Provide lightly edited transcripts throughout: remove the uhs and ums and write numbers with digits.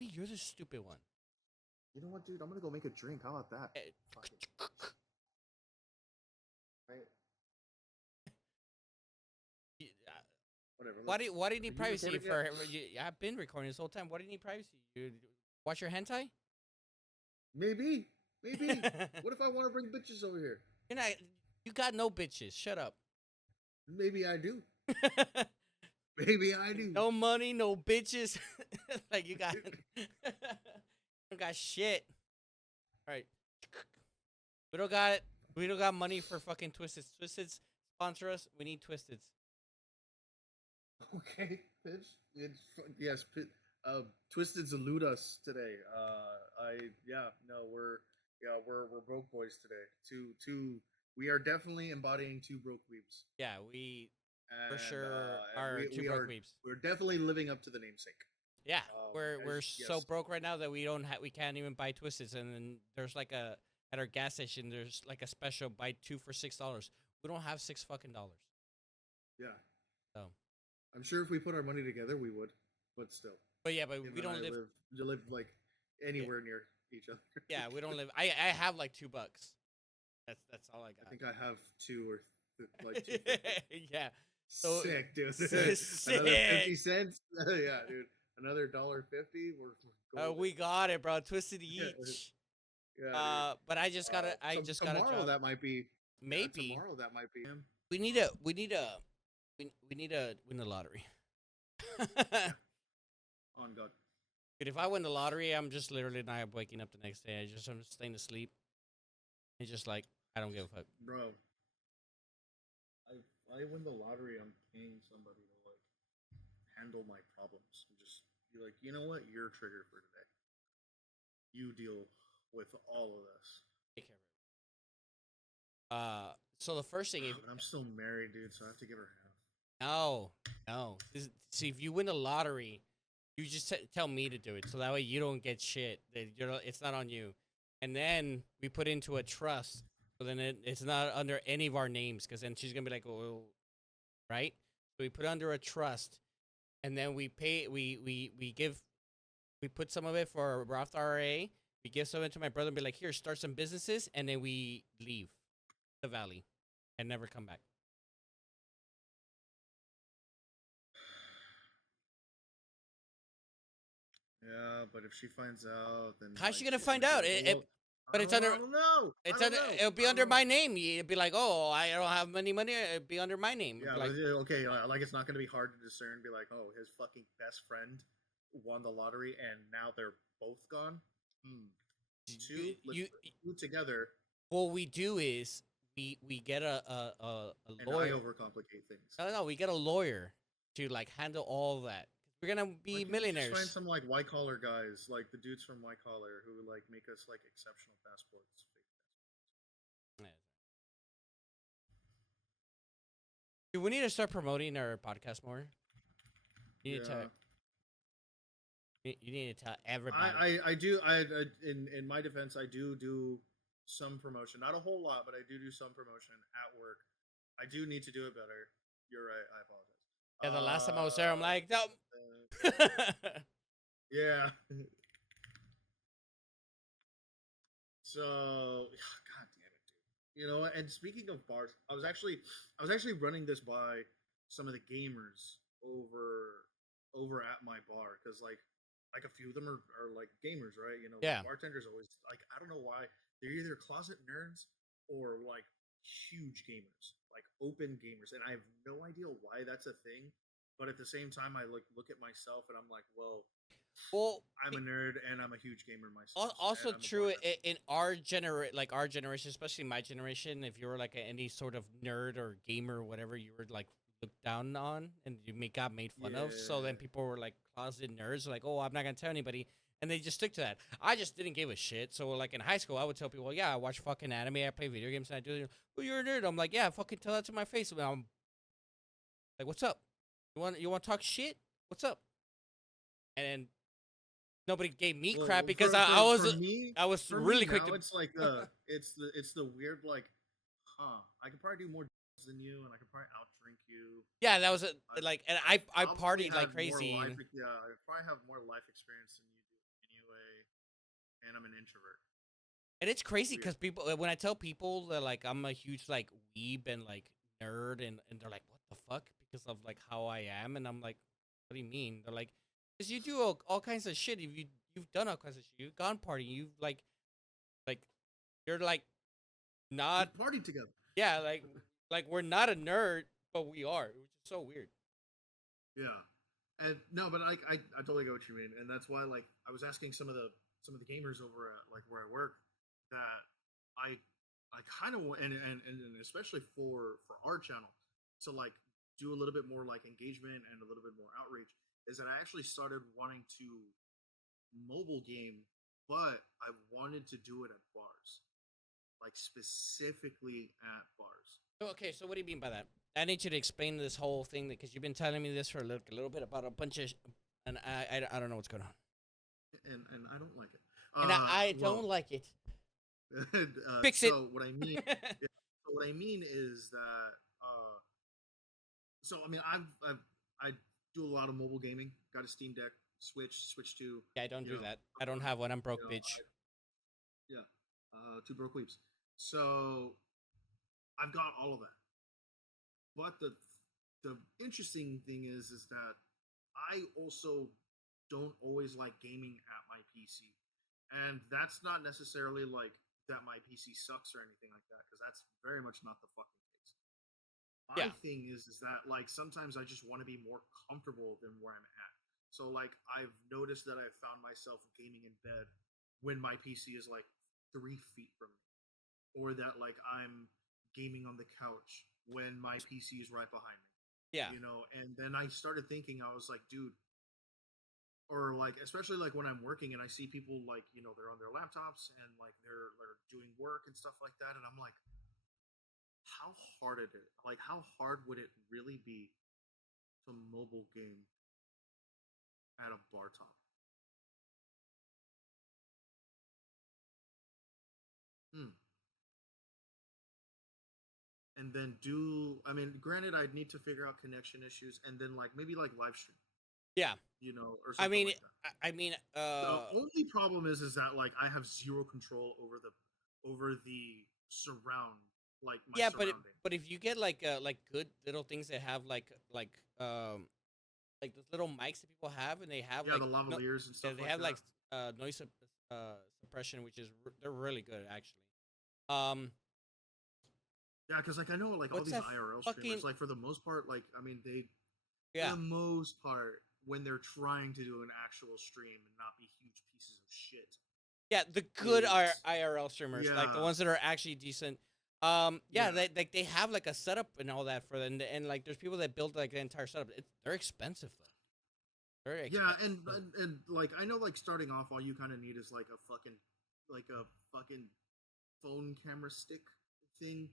You're the stupid one. You know what, dude? I'm gonna go make a drink. How about that? Right. Whatever. Why do you need privacy for? I've been recording this whole time. Why do you need privacy? You watch your hentai? Maybe. What if I want to bring bitches over here? You're not. You got no bitches. Shut up. Maybe I do. Maybe I do. No money, no bitches. Like you got. You don't got shit. All right. We don't got. We don't got money for fucking Twisteds. Twisteds sponsor us. We need Twisteds. Okay, bitch. Yes. Twisted salute us today. We're broke boys today. We are definitely embodying two broke weebs. Yeah, we for sure are two broke weebs. We're definitely living up to the namesake. Yeah, we're so broke right now that we can't even buy Twisteds, and then there's like at our gas station there's like a special buy 2 for $6. We don't have $6 fucking. Yeah. So I'm sure if we put our money together, we would, but still. But yeah, but we don't live like anywhere near each other. Yeah, we don't live. I have like $2. That's all I got. I think I have 2 or like 2. Yeah. So sick, dude. Sick. Another 50 cents. Yeah, dude. Another $1.50. We got it, bro. Twisted each. Yeah. But I just got a job. That might be. Maybe tomorrow that might be. We need to win the lottery. On God. Dude, if I win the lottery, I'm just literally not waking up the next day. I'm just staying asleep. It's just like I don't give a fuck, bro. I win the lottery, I'm paying somebody to like handle my problems. And just be like, you know what, you're triggered for today. You deal with all of this. Take care of it. So the first thing, but I'm still married, dude, so I have to give her half. No. See, if you win the lottery, you just tell me to do it, so that way you don't get shit. It's not on you. And then we put into a trust, so then it's not under any of our names, because then she's gonna be like, oh, right? So we put under a trust, and then we pay. We put some of it for a Roth IRA. We give some of it to my brother and be like, here, start some businesses, and then we leave the valley and never come back. Yeah, but if she finds out, then how's she gonna find out? But it's under. It'll be under my name. It'd be like, oh, I don't have any money. It'd be under my name. Yeah, like, okay. Like it's not gonna be hard to discern. Be like, oh, his fucking best friend won the lottery, and now they're both gone. Two together. What we do is we get a lawyer. And I overcomplicate things. No, we get a lawyer to like handle all that. We're gonna be millionaires. Just find some like white collar guys, like the dudes from White Collar, who like make us like exceptional passports. Yeah. Dude, we need to start promoting our podcast more. You need to tell everybody. I do. In my defense, I do some promotion. Not a whole lot, but I do some promotion at work. I do need to do it better. You're right. I apologize. Yeah, the last time I was there, I'm like, no. Yeah. So, God damn it, dude. You know, and speaking of bars, I was actually running this by some of the gamers over at my bar, because like a few of them are like gamers, right? You know, yeah. Bartenders always like, I don't know why, they're either closet nerds or like huge gamers, like open gamers, and I have no idea why that's a thing. But at the same time, I look at myself and I'm like, well, I'm a nerd and I'm a huge gamer myself. Also true in our generation, especially my generation. If you were like any sort of nerd or gamer or whatever, you were like looked down on and you got made fun of. So then people were like closet nerds, like, oh, I'm not gonna tell anybody, and they just stick to that. I just didn't give a shit. So like in high school, I would tell people, well, yeah, I watch fucking anime, I play video games, and I do. Well, you're a nerd. I'm like, yeah, fucking tell that to my face. I'm like, what's up? You want to talk shit? What's up? And then nobody gave me crap because I was really quick to. It's like it's the weird like, I could probably do more than you, and I could probably outdrink you. Yeah, that was I like, and I I probably partied like had more crazy. life. Yeah, I probably have more life experience than you do anyway, and I'm an introvert. And it's crazy Weird. because people, when I tell people that like I'm a huge like weeb and like nerd, and they're like, "What the fuck?" Because of like how I am, and I'm like, "What do you mean?" They're like, "Cause you do all kinds of shit. If you've done all kinds of shit. You've gone partying. You've like you're like not, We've partied together. yeah, like we're not a nerd, but we are, which is so weird." Yeah, and no, but I totally get what you mean, and that's why like I was asking some of the gamers over at like where I work that I I kind of want, and especially for our channel to like do a little bit more like engagement and a little bit more outreach is that I actually started wanting to mobile game, but I wanted to do it at bars, like specifically at bars. Okay, so what do you mean by that? I need you to explain this whole thing because you've been telling me this for a little bit about a bunch of, and I don't know what's going on, And I don't like it. and I don't Well, like it. Fix it. so what I mean, yeah, so what I mean is that so I mean I do a lot of mobile gaming. Got a Steam Deck, Switch 2. Yeah, I don't You do know, that. I don't have one. I'm broke, you know, bitch. yeah, two broke weeps. So I've got all of that. But the interesting thing is that I also don't always like gaming at my PC. And that's not necessarily like that my PC sucks or anything like that, because that's very much not the fucking case. My Yeah, thing is that like sometimes I just want to be more comfortable than where I'm at. So like I've noticed that I've found myself gaming in bed when my PC is like 3 feet from me, or that like I'm gaming on the couch when my PC is right behind me. yeah, And then I started thinking, I was like, dude, or like especially like when I'm working and I see people like, they're on their laptops and like they're doing work and stuff like that, and I'm like, how hard would it really be to mobile game at a bar top? Hmm. And then I mean, granted, I'd need to figure out connection issues and then like maybe like live stream, yeah. or I something mean, like that. I mean, The only problem is that like I have zero control over the surround, like my yeah, surrounding. but if you get like good little things that have like those little mics that people have, and they have Yeah, like the no, lavaliers and yeah, stuff they like have like that. suppression, which is they're really good actually. Um, Yeah, because like I know like all what's these that IRL fucking, streamers, like for the most part, like I mean they for yeah. the most part when they're trying to do an actual stream and not be huge pieces of shit Yeah, the good is IRL streamers, like the yeah, ones that are actually decent. Yeah, yeah, they have like a setup and all that for them, and like there's people that build like the entire setup. They're expensive though. Very yeah, expensive. and like I know like starting off all you kind of need is like a fucking phone camera stick thing,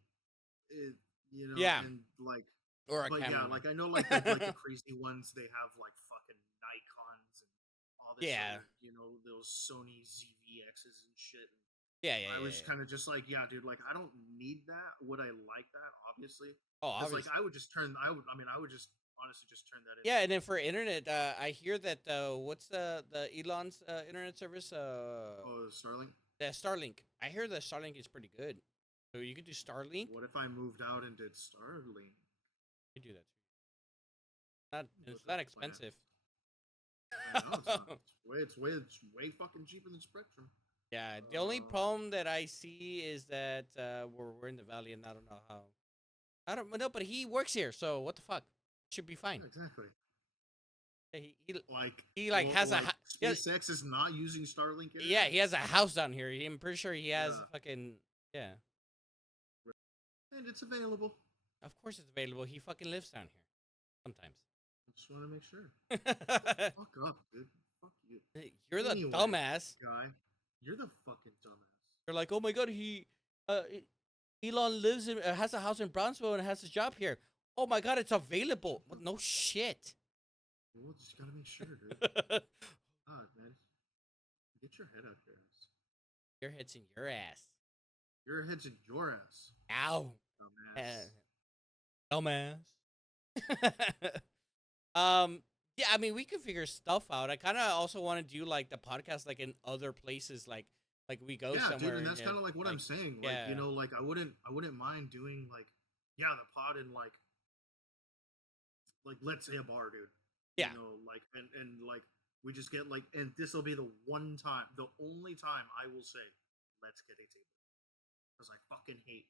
it, Yeah, and like or a but yeah, cameraman. like I know like the crazy ones they have like fucking Nikons and all this Yeah, other those Sony ZVXs and shit. And yeah, yeah, I yeah, was yeah. kind of just like, yeah, dude, like I don't need that. Would I like that? Obviously, Oh, because like obviously. I would just honestly just turn that Yeah, into and then for internet, I hear that what's the Elon's internet service? Starlink. The Starlink. I hear the Starlink is pretty good. So you could do Starlink. What if I moved out and did Starlink? You could do that. Not it's What's the not plan? expensive. I know it's not. It's way fucking cheaper than Spectrum. Yeah, the only Uh, problem that I see is that we're in the valley, and I don't know how. I don't know, but he works here, so what the fuck? Should be fine. yeah, exactly. Yeah, Like, he like has a like yeah, SpaceX is not using Starlink yeah, internet. he has a house down here. I'm pretty sure he has Yeah, fucking, yeah. and it's available. Of course it's available. He fucking lives down here sometimes. I just want to make sure. Fuck up, dude. Fuck you. You're the Anyway, dumbass. guy, you're the fucking dumbass. You're like, oh my god, uh, Elon lives in has a house in Brownsville and has a job here. Oh my god, it's available. Well, no shit. Well, just gotta make sure, dude. God, man, get your head out your ass. Your head's in your ass. Your head's in your ass, Ow. Uh, dumbass. Dumbass. um, yeah, I mean, we could figure stuff out. I kind of also want to do like the podcast like in other places, like we go Yeah, dude, somewhere and and that's kind of like what I'm like saying. Like, you yeah, know, like I wouldn't mind doing like, yeah, the pod in like let's say a bar, dude. You yeah. know, like and like we just get like, and this will be the one time, the only time I will say, let's get a table because I fucking hate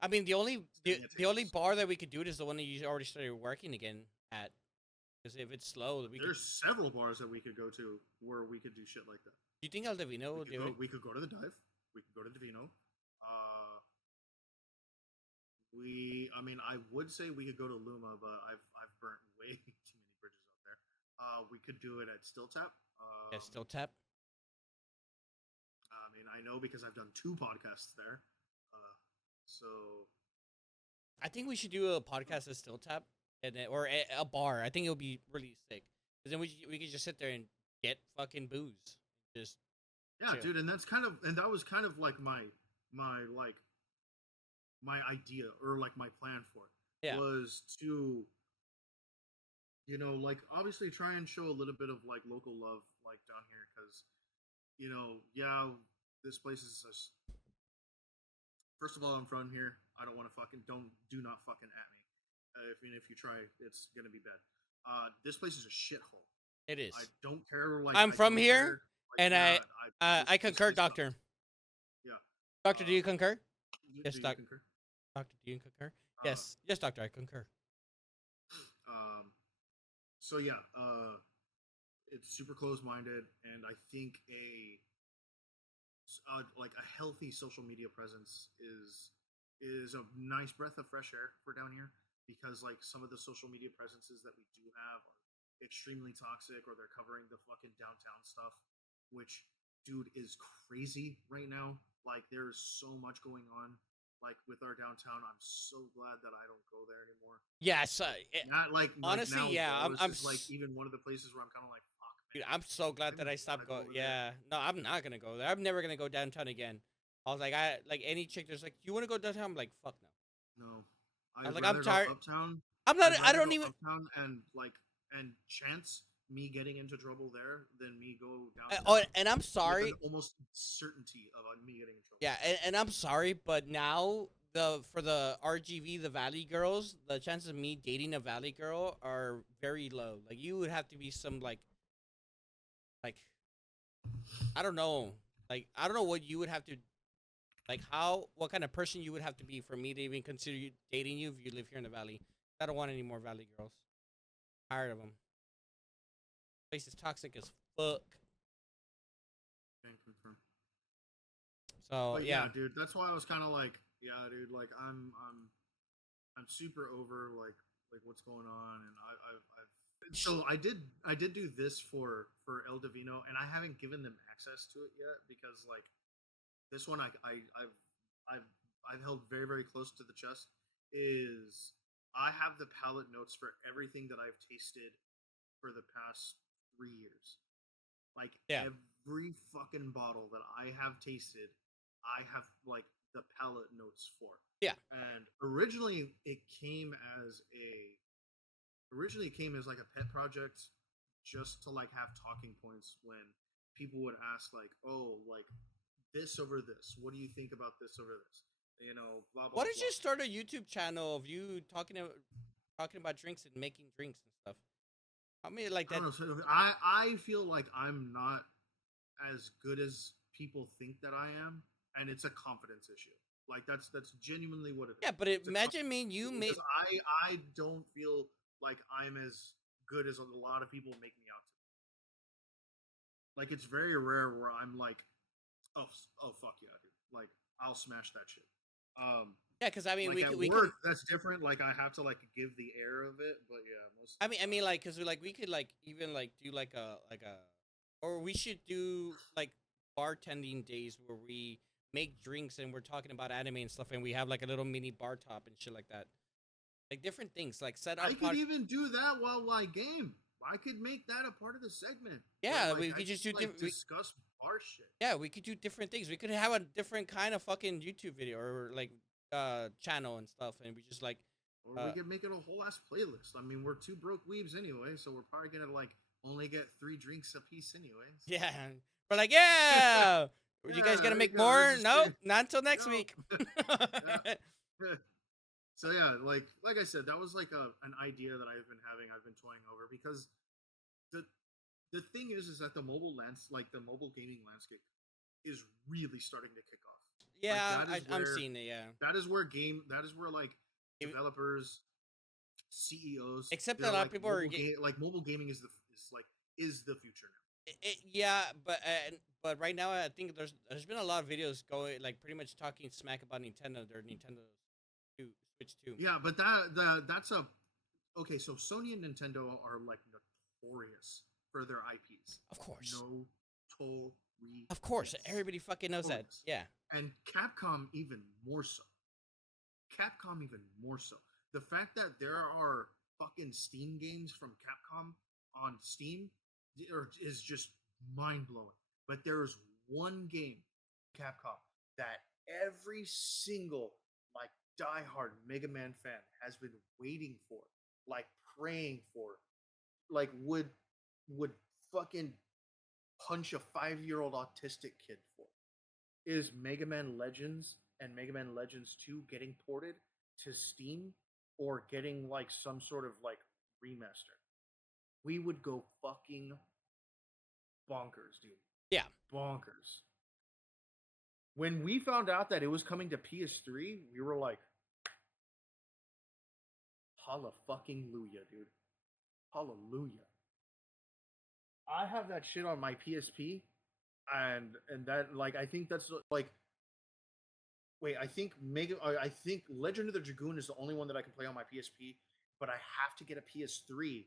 I mean, sitting at the only tables. bar that we could do it is the one that you already started working again at. Because if it's slow, we could. There's several bars that we could go to where we could do shit like that. Do you think El Divino We will could do go. it? We could go to the dive. We could go to Divino. Uh, I mean, I would say we could go to Luma, but I've burnt way too many bridges up there. We could do it at Still Tap. Yeah, still tap. I mean, I know because I've done two podcasts there. So I think we should do a podcast at still tap, or a bar. I think it would be really sick. Because then we could just sit there and get fucking booze, just yeah, chill. dude, and that was kind of like my like my idea or like my plan for it Yeah, was to, you know, like obviously try and show a little bit of like local love like down here because, you know, yeah, this place is just, first of all, I'm from here. I don't want to fucking do not fucking at me. If you try, it's gonna be bad. This place is a shithole. it I is. don't care. Like I'm I from don't here, care. Like and yeah, I this concur, place sucks. doctor. Yeah. Doctor, do you concur? Do Yes, you concur? doctor, do you concur? Uh, Yes, doctor, I concur. um. So yeah. It's super close minded, and I think like a healthy social media presence is a nice breath of fresh air for down here because like some of the social media presences that we do have are extremely toxic or they're covering the fucking downtown stuff, which dude is crazy right now. Like there's so much going on like with our downtown. I'm so glad that I don't go there anymore. Yes, Not like honestly, now yeah. Wallace is like even one of the places where I'm kind of like fuck Dude, man. I'm so I glad that don't I want stopped to go going. over there. Yeah, no, I'm not gonna go there. I'm never gonna go downtown again. I was like, I like any chick. There's like, you want to go downtown? I'm like, fuck no. No, I was I'd like, I'm rather go tired. uptown. I'm not. I'd I rather don't go even. uptown and like and chance me getting into trouble there than me go Oh, downtown and I'm with an sorry. almost certainty of me getting in trouble. Yeah, and I'm sorry, but now for the RGV, the Valley girls, the chances of me dating a Valley girl are very low. Like you would have to be some like I don't know. Like I don't know what you would have to like how what kind of person you would have to be for me to even consider you dating you if you live here in the Valley. I don't want any more Valley girls. Tired of them. Place is toxic as fuck. Can confirm. So But yeah, yeah, dude, that's why I was kind of like, yeah, dude, like I'm super over like what's going on, and I've so I did do this for El Divino, and I haven't given them access to it yet because like this one I've I've held very very close to the chest is I have the palate notes for everything that I've tasted for the past 3 years. Like yeah, every fucking bottle that I have tasted, I have like the palate notes for. yeah. And originally it came as like a pet project just to like have talking points when people would ask like, "Oh, like this over this. What do you think about this over this?" You know, blah Why blah don't you blah. start a YouTube channel of you talking about drinks and making drinks and stuff? I mean, like I that. don't know. So I feel like I'm not as good as people think that I am, and it's a confidence issue. Like that's genuinely what it Yeah, is. but It's a imagine me confidence and you issue made. because I don't feel like I'm as good as a lot of people make me out to. Like it's very rare where I'm like, oh oh fuck yeah, dude. Like I'll smash that shit. Um, Yeah, because I mean, like at we work can. that's different. Like I have to like give the air of it, but yeah, most of I the mean, time. like, cause we could like even like do like a, or we should do like bartending days where we make drinks and we're talking about anime and stuff, and we have like a little mini bar top and shit like that, like different things, like set I up could even do that while I game. I could make that a part of the segment where Yeah, like we I could just just do like different. discuss bar shit. Yeah, we could do different things. We could have a different kind of fucking YouTube video or like channel and stuff, and we just like Or we could make it a whole ass playlist. I mean, we're two broke weebs anyway, so we're probably gonna like only get 3 drinks a piece anyways. yeah, we're like yeah. You guys Yeah, gonna there you make go. We're more? just Nope, kidding. not until next No. week. Yeah. So yeah, like I said, that was like an idea that I've been having. I've been toying over because the the thing is that the the mobile gaming landscape is really starting to kick off. Like Yeah, I'm seeing it. Yeah, that is where like If- developers, CEOs, except that they're a lot of like people are. mobile gaming is the future now. Yeah, but right now I think there's been a lot of videos going like pretty much talking smack about Nintendo, their Nintendo 2 Switch 2. Yeah, but that's a okay. So Sony and Nintendo are like notorious for their IPs. Of course. Notorious. Of course, everybody fucking knows that. Notorious. Yeah. And Capcom even more so. Capcom even more so. The fact that there are fucking Steam games from Capcom on Steam is just mind blowing. But there is one game, Capcom, that every single like diehard Mega Man fan has been waiting for, like praying for, like would fucking punch a 5-year-old autistic kid for, is Mega Man Legends and Mega Man Legends 2 getting ported to Steam or getting like some sort of like remaster. We would go fucking bonkers, dude. Yeah. Bonkers. When we found out that it was coming to PS3, we were like, holla fucking luya, dude. Hallelujah. I have that shit on my PSP, and that like I think that's like wait, I think Legend of the Dragoon is the only one that I can play on my PSP, but I have to get a PS3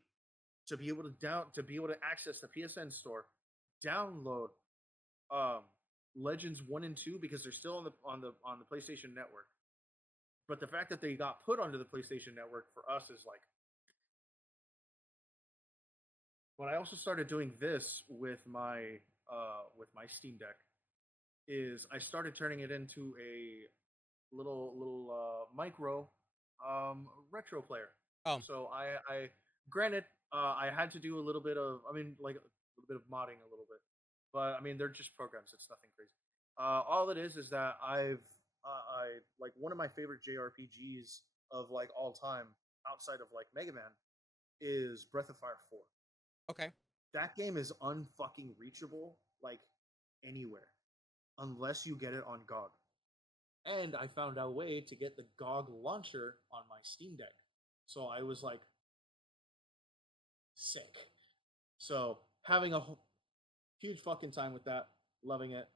to be able to access the PSN store, download Legends 1 and 2 because they're still on the PlayStation Network. But the fact that they got put onto the PlayStation Network for us is like. But I also started doing this with my Steam Deck. Is I started turning it into a little micro retro player. Oh. So I granted I had to do a little bit of like a little bit of modding a little bit, but I mean they're just programs. It's nothing crazy. All it is that I like one of my favorite JRPGs of like all time outside of like Mega Man is Breath of Fire 4. Okay. That game is unfucking reachable like anywhere unless you get it on GOG. And I found a way to get the GOG launcher on my Steam Deck. So I was like sick. So having a huge fucking time with that, loving it.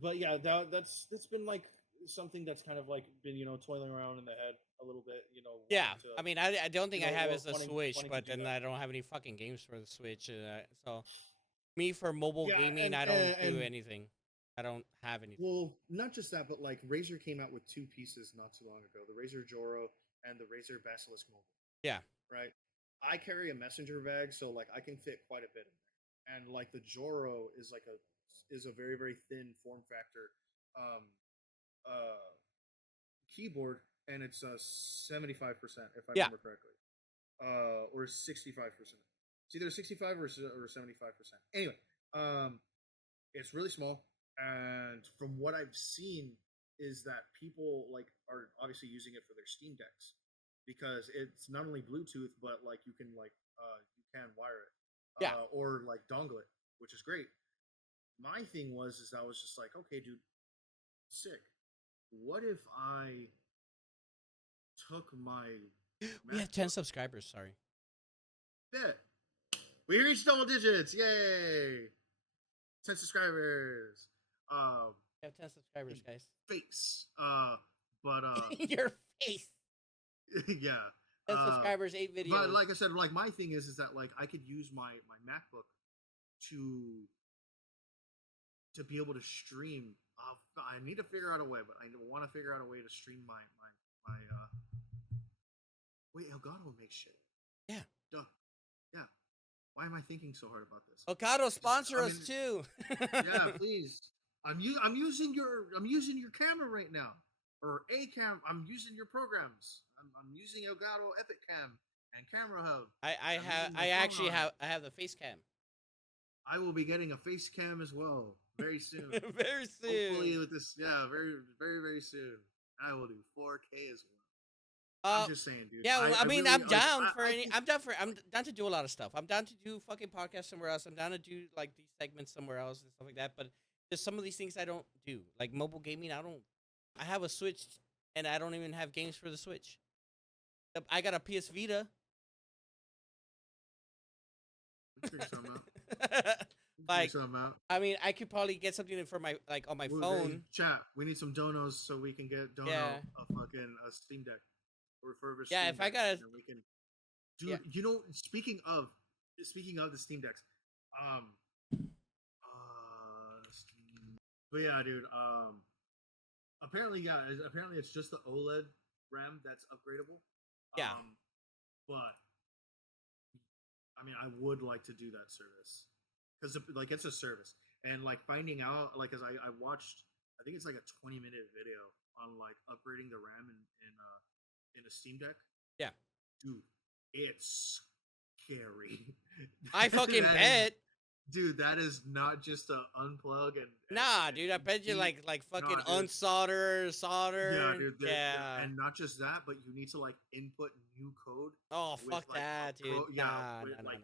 But yeah, that's been like something that's kind of like been toiling around in the head a little bit. Yeah. I mean, I don't think I have is the Switch, wanting but to do then that. I don't have any fucking games for the Switch. So me for mobile Yeah, gaming, I don't do anything. I don't have anything. Well, not just that, but like Razer came out with 2 pieces not too long ago: the Razer Joro and the Razer Basilisk Mobile. Yeah. Right. I carry a messenger bag, so like I can fit quite a bit in there. And like the Joro is a very very thin form factor keyboard, and it's 75% if I remember correctly, or 65%. It's either 65 or 75%. Anyway, it's really small, and from what I've seen is that people like are obviously using it for their Steam Decks because it's not only Bluetooth, but like you can wire it, or like dongle it, which is great. My thing is I was just like, okay, dude, sick. What if I took my We have 10 subscribers. Sorry. bet we reached double digits? Yay! 10 subscribers. We have 10 subscribers, guys. Face. But Your face. yeah. 10 subscribers, 8 videos. But like I said, like my thing is that like I could use my MacBook to be able to stream. I need to figure out a way, but I want to figure out a way to stream my Wait, Elgato makes shit. Yeah. Duh. Yeah. Why am I thinking so hard about this? Elgato, sponsor us too. Yeah, please. I'm using your camera right now, or a cam. I'm using your programs. I'm using Elgato Epic Cam and Camera Hub, I and I'm have using I the phone actually on it. have the face cam. I will be getting a face cam as well very soon. Very soon. Hopefully with this, yeah, very soon. I will do 4K as well. I'm Uh, just saying, dude. yeah. Well, I I mean, really I'm like. down for I any. think, I'm down for. I'm down to do a lot of stuff. I'm down to do fucking podcasts somewhere else. I'm down to do like these segments somewhere else and stuff like that. But there's some of these things I don't do, like mobile gaming. I don't. I have a Switch, and I don't even have games for the Switch. I got a PS Vita. figure something out. Figure Like, something out. I mean, I could probably get something for my like on my Hey, phone. chat. We need some donos so we can get Yeah, Dono a fucking a Steam Deck, a refurbished yeah. Steam If I Deck, got and a then we can, yeah, dude. Speaking of the Steam Decks, um, but yeah, dude. Apparently it's just the OLED RAM that's upgradable. yeah, But I mean, I would like to do that service because like it's a service, and like finding out like as I watched, I think it's like a 20-minute video on like upgrading the RAM in a Steam Deck. yeah. Dude, it's scary. I fucking That is, bet. dude, that is not just a unplug Nah, and dude. I bet you heat. like fucking Nah, dude. unsolder, Yeah, solder. dude. Yeah. And not just that, but you need to like input new code Oh with fuck like a that, dude. Nah, nah, nah, nah.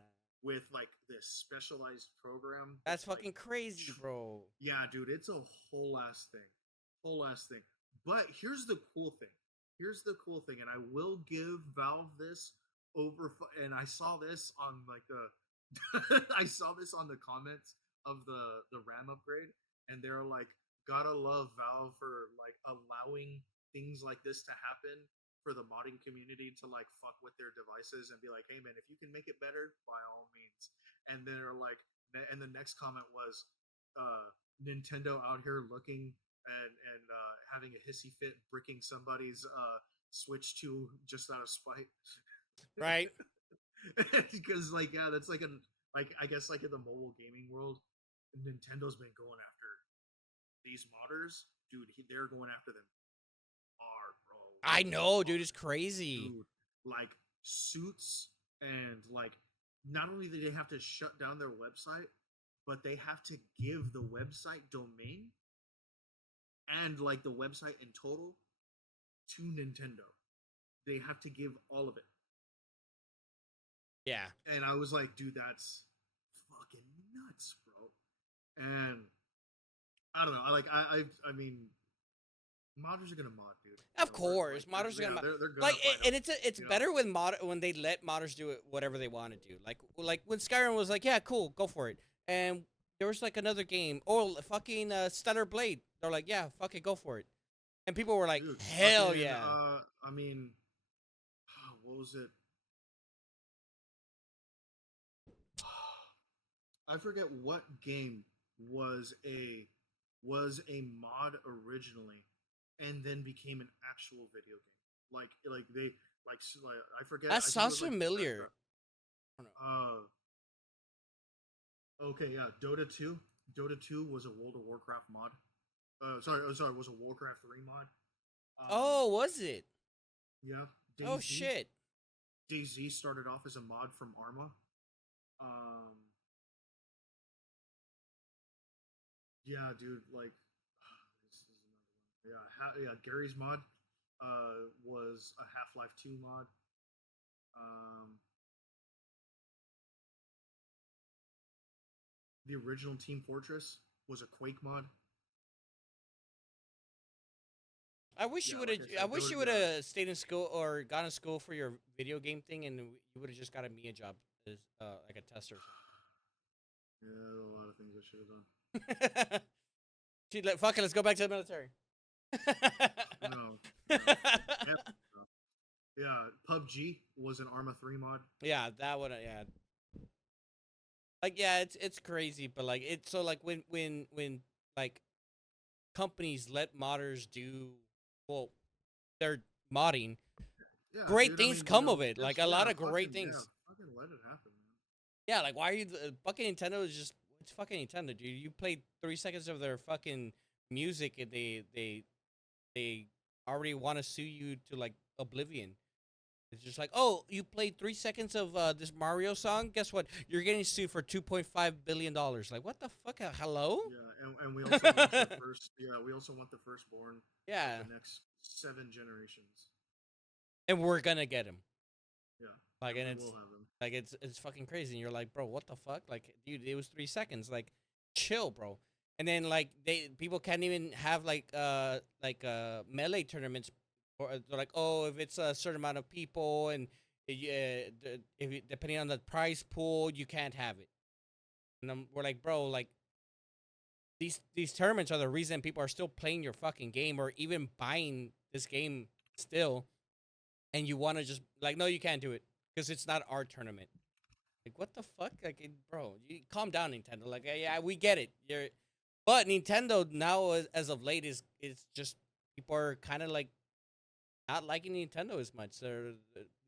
with like this specialized program That's that's like fucking crazy, bro. yeah, dude, it's a whole ass thing. Whole ass thing. But here's the cool thing. Here's the cool thing, and I will give Valve this and I saw this on like the I saw this on the comments of the RAM upgrade, and they're like, gotta love Valve for like allowing things like this to happen for the modding community to like fuck with their devices and be like, hey man, if you can make it better, by all means. And they're like, and the next comment was, Nintendo out here looking and having a hissy fit bricking somebody's Switch 2 just out of spite. Right? Because like yeah, that's like I guess like in the mobile gaming world, Nintendo's been going after these modders, dude. They're going after them hard, bro. I Like know, dude. It's hard, crazy. dude. Like suits and like not only do they have to shut down their website, but they have to give the website domain and like the website in total to Nintendo. They have to give all of it. Yeah. And I was like, dude, that's fucking nuts, bro. And I don't know. I mean, modders are gonna mod, dude. Of course, modders are gonna they're gonna like, fight and them. it's You know? better when they let modders do it whatever they want to do. Like when Skyrim was like, yeah, cool, go for it. And there was like another game, oh fucking Stellar Blade. They're like, yeah, fuck it, go for it. And people were like, Dude, hell fucking yeah. I mean, what was it? I forget what game was a mod originally, and then became an actual video game. Like they like I forget. That I think it sounds was like familiar. okay, yeah, Dota 2. Dota 2 was a World of Warcraft mod. Sorry, was a Warcraft 3 mod. Um, Oh, was it? yeah, Oh DayZ. shit. DayZ started off as a mod from Arma. Um, yeah, dude, like, this is another one. Yeah, Gary's mod, was a Half Life 2 mod. Um, the original Team Fortress was a Quake mod. I wish you Yeah, would like have. I I said, wish you would have stayed in school or gone to school for your video game thing, and you would have just got a Mia job as like a tester or yeah, a lot of things I should have done. something. She'd like, fuck it, let's go back to the military. No, yeah, yeah, PUBG was an Arma 3 mod. Yeah, that would. Yeah, like yeah, it's crazy, but like it's so like when like companies let modders do well, they're modding. Yeah, Great dude. I things mean, come of it. Like just a lot of great yeah, things. fucking let it happen, man. Yeah, like why are you fucking Nintendo is just it's fucking Nintendo, dude. You played 3 seconds of their fucking music, and they already want to sue you to like oblivion. It's just like, oh, you played 3 seconds of this Mario song. Guess what? You're getting sued for $2.5 billion. Like, what the fuck? Hello? Yeah, and we also want the first. Yeah, we also want the firstborn Yeah, of the next 7 generations. and we're gonna get him. Yeah, Like, and and we it's will have them. like it's fucking crazy. And you're like, bro, what the fuck? Like, dude, it was 3 seconds. Like, chill, bro. And then like people can't even have melee tournaments, or they're like, oh, if it's a certain amount of people and depending on the prize pool, you can't have it. And we're like, bro, like these tournaments are the reason people are still playing your fucking game or even buying this game still. And you want to just like, no, you can't do it because it's not our tournament. Like, what the fuck? Like, bro, you calm down, Nintendo. Like, yeah, we get it. But Nintendo now, as of late, is just people are kind of like not liking Nintendo as much.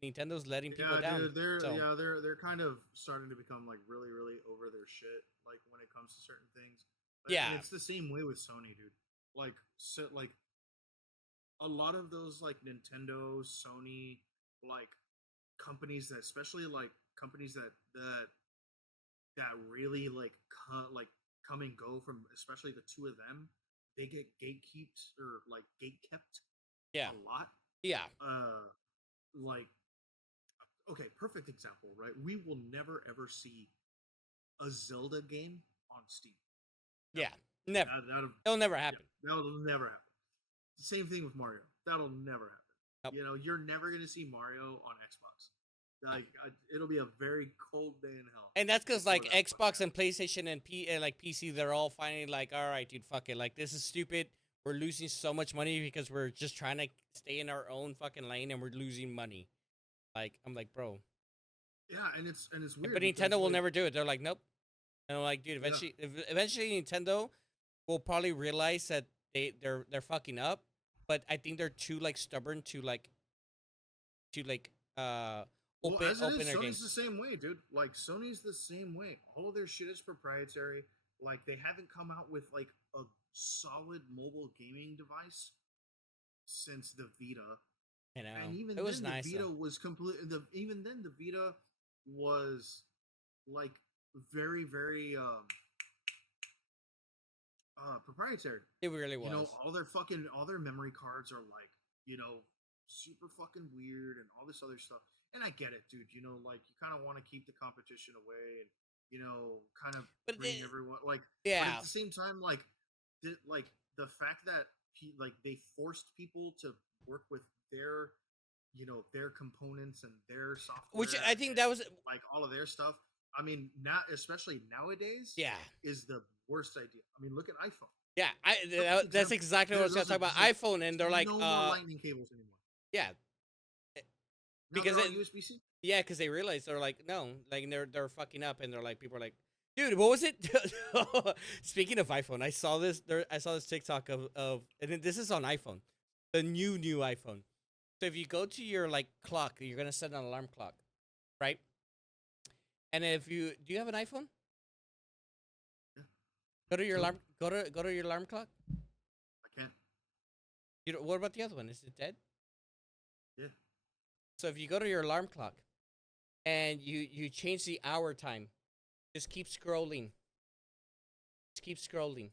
Nintendo's letting people Yeah, down. dude, they're So yeah they're kind of starting to become like really over their shit. Like when it comes to certain things, and yeah, it's the same way with Sony, dude. Like like a lot of those like Nintendo, Sony, like companies that, especially like companies that really like come and go from, especially the two of them, they get gatekept or like gate kept yeah, a lot. yeah, Like okay, perfect example, right? We will never ever see a Zelda game on Steam. yeah. Ever. Never. That'll, It'll never yeah, happen. that'll never happen. Same thing with Mario. That'll never happen. Nope. You know, you're never gonna see Mario on Xbox. Like, it'll be a very cold day in hell. And that's because before like that fucking Xbox and PlayStation and like PC, they're all finally like, all right, dude, fuck it. Like, this is stupid. We're losing so much money because we're just trying to stay in our own fucking lane and we're losing money. Like, I'm like, bro. Yeah, and it's weird But because Nintendo will like never do it. They're like, nope. And I'm like, dude, yeah, eventually Nintendo will probably realize that they're fucking up. But I think they're too like stubborn to well, as it open is, their Sony's the games. same way, dude. Like Sony's the same way. All of their shit is proprietary. Like they haven't come out with like a solid mobile gaming device since the Vita. You know, And it even was then the nice though. Vita was even then the Vita was like very proprietary. It really You know, was. all their memory cards are like, you know, super fucking weird and all this other stuff. And I get it, dude. You know, like you kind of want to keep the competition away and kind of But bring everyone like. But at yeah, the same time, like the fact that like they forced people to work with their their components and their which software I think and that was like all of their stuff. I mean, now especially nowadays yeah. is the worst idea. I mean, look at iPhone. Yeah, Perfect that's example. exactly what I was gonna talk about. There's iPhone, and they're like, no more lightning cables anymore. yeah, Now because they're all USB C. yeah, because they realized they're like, no, like they're fucking up, and they're like, people are like, dude, what was it? Speaking of iPhone, I saw this TikTok of, and this is on iPhone, the new iPhone. So if you go to your like clock, you're gonna set an alarm clock, right? And if you do you have an iPhone? Yeah. Go to your Sure. alarm. Go to your alarm clock. I can't. You know, what about the other one? Is it dead? Yeah. So if you go to your alarm clock and you change the hour time, just keep scrolling. Just keep scrolling.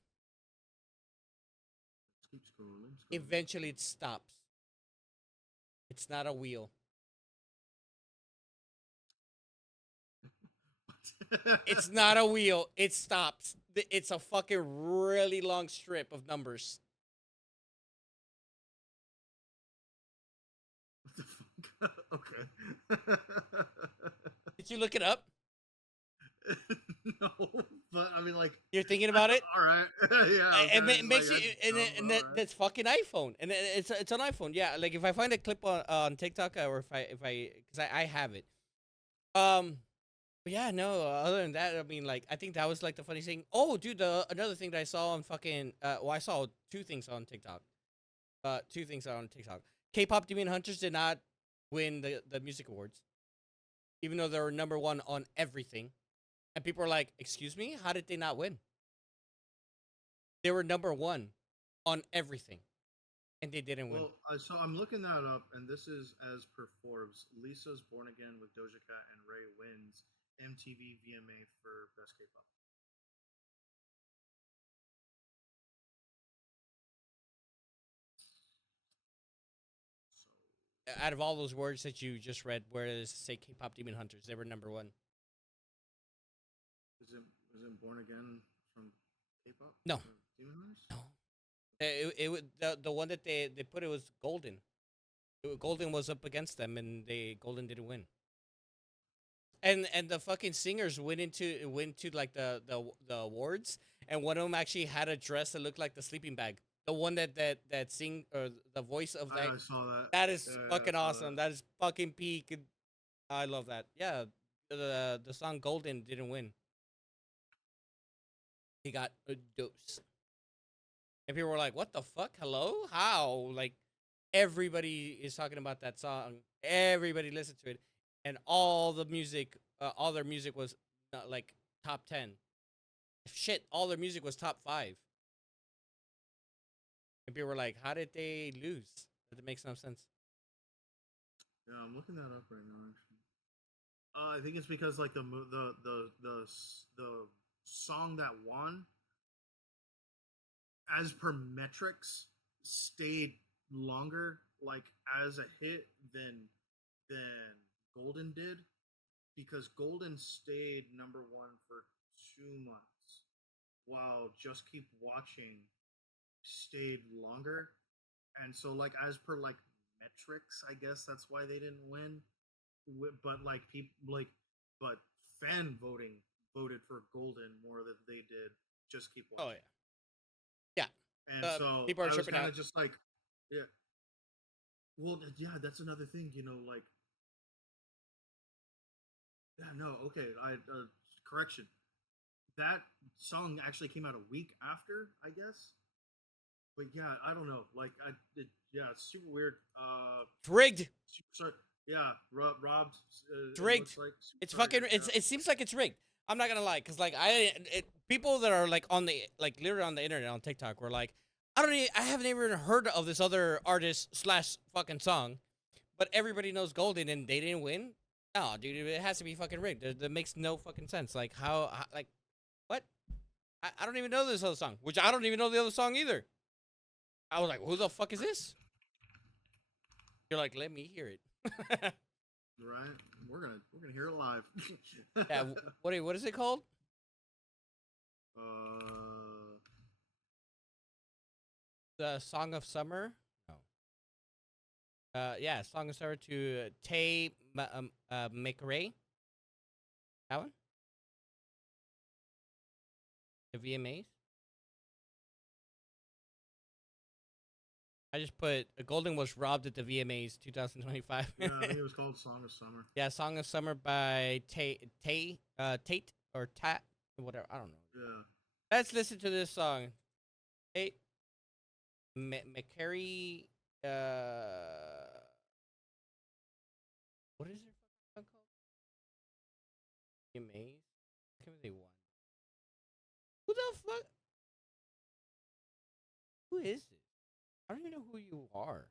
Let's keep scrolling. Eventually it stops. It's not a wheel. It's not a wheel. It stops. It's a fucking really long strip of numbers. What the fuck? Okay. Did you look it up? No, but I mean, like, You're thinking about it? all right, yeah. And Okay, it makes like, you, I, and all right. that's fucking iPhone, and it's an iPhone. Yeah, like if I find a clip on TikTok or because I have it. But yeah, no. Other than that, I mean, like I think that was like the funny thing. Oh, dude, another thing that I saw on fucking well, I saw two things on TikTok. Two things on TikTok. K-pop Demon Hunters did not win the music awards, even though they were number one on everything. And people are like, "Excuse me, how did they not win? They were number one on everything, and they didn't win." Well, so I'm looking that up, and this is as per Forbes. Lisa's Born Again with Doja Cat and Ray wins MTV VMA for Best K-pop. Out of all those words that you just read, where does it say K-pop Demon Hunters? They were number one. Is it Born Again from K-pop? No, Demon Hunters? no. The one that they put it was Golden. Golden was up against them, and Golden didn't win. And the fucking singers went to like the awards, and one of them actually had a dress that looked like the sleeping bag. The one that sing or the voice of that. I saw that. That is Yeah, fucking I saw awesome. That is fucking peak. I love that. Yeah, the song Golden didn't win. He got a dose. And people were like, "What the fuck? Hello? How?" Like everybody is talking about that song. Everybody listened to it, and all their music was like top 10. Shit, all their music was top 5. And people were like, "How did they lose? That makes no sense." Yeah, I'm looking that up right now. Actually, I think it's because like the song that won, as per metrics, stayed longer like as a hit than Golden did, because Golden stayed number one for 2 months, while Just Keep Watching stayed longer. And so like as per like metrics, I guess that's why they didn't win. But like people like but fan voting voted for Golden more than they did Just Keep Oh Watching. yeah, And yeah. so People are I was tripping kind out. of just like, yeah. Well, yeah, that's another thing, like, yeah, no, okay, correction. That song actually came out a week after, I guess. But yeah, I don't know. Like, yeah, it's super weird. It's rigged. Sorry, yeah, robbed. It's It rigged. looks like It's sorry, fucking. yeah. It seems like it's rigged. I'm not gonna lie, cause like people that are like on the like literally on the internet on TikTok were like, I haven't even heard of this other artist slash fucking song, but everybody knows Golden and they didn't win. No, dude, it has to be fucking rigged. That makes no fucking sense. Like how like what? I don't even know this other song, which I don't even know the other song either. I was like, who the fuck is this? You're like, let me hear it. Right, we're gonna hear it live. Yeah, what is it called? uh, The Song of Summer? No. Yeah, Song of Summer to Tay McRae. That one? The VMAs? I just put Golden was robbed at the VMAs 2025. yeah, I think it was called Song of Summer. Yeah, Song of Summer by Tate or Tat, whatever. I don't know. Yeah. Let's listen to this song. Tate McCary. What is their fucking song called? VMAs. How come they won? Who the fuck? Who is it? I don't even know who you are.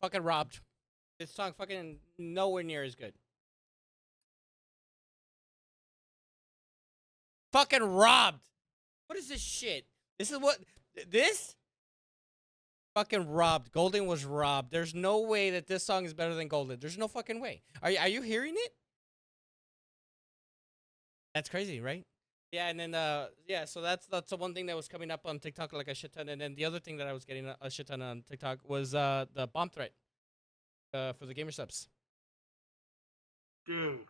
Fucking robbed. This song fucking nowhere near as good. Fucking robbed. What is this shit? This is what this fucking robbed. Golden was robbed. There's no way that this song is better than Golden. There's no fucking way. Are you hearing it? That's crazy, right? Yeah, and then yeah, so that's the one thing that was coming up on TikTok like a shit ton, and then the other thing that I was getting a shit ton on TikTok was the bomb threat for the gamer subs. Dude.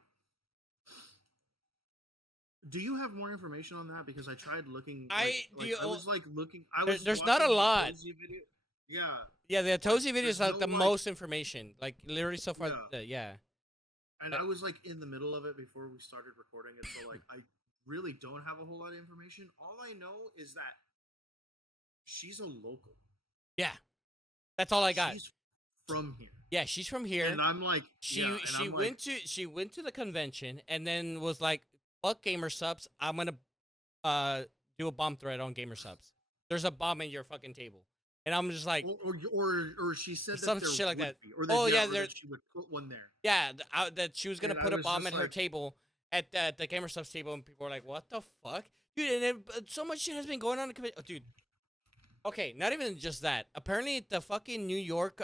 Do you have more information on that? Because I tried looking. I was like looking. There's not a lot. Yeah. Yeah, the Tozy video is like no, the most information. Like literally so far. Yeah. And I was like in the middle of it before we started recording it, so like I really don't have a whole lot of information. All I know is that she's a local. Yeah. That's all I got. She's from here. Yeah, she's from here. And I'm like, yeah, and She I'm like, she went to the convention and then was like, "Fuck gamer subs, I'm gonna do a bomb threat on gamer subs. There's a bomb in your fucking table," and I'm just like, or she said that some there shit like would that. be, or that Oh yeah, yeah, or there. that she would put one there. Yeah, that she was gonna And I put a was bomb just at her like, table at the gamer subs table, and people were like, "What the fuck, dude?" And then, so much shit has been going on in the dude. Okay, not even just that. Apparently, the fucking New York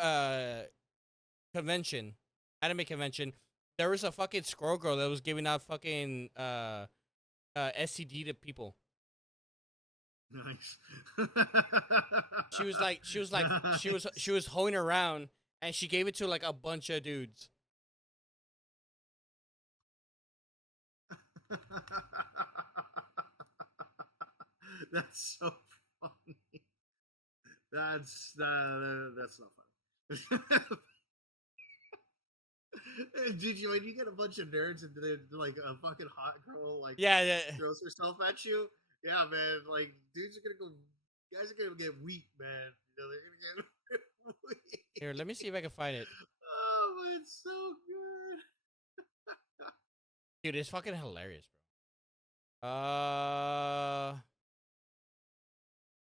convention, anime convention, there was a fucking squirrel girl that was giving out fucking SCD to people. nice. She was hoeing around, and she gave it to like a bunch of dudes. That's so funny. That's not funny. Did you when you get a bunch of nerds and then like a fucking hot girl like Yeah, yeah. throws herself at you? Yeah, man. Like dudes are gonna go, guys are gonna get weak, man. You know they're gonna get weak. Here, let me see if I can find it. Oh, man, it's so good. Dude, it's fucking hilarious, bro.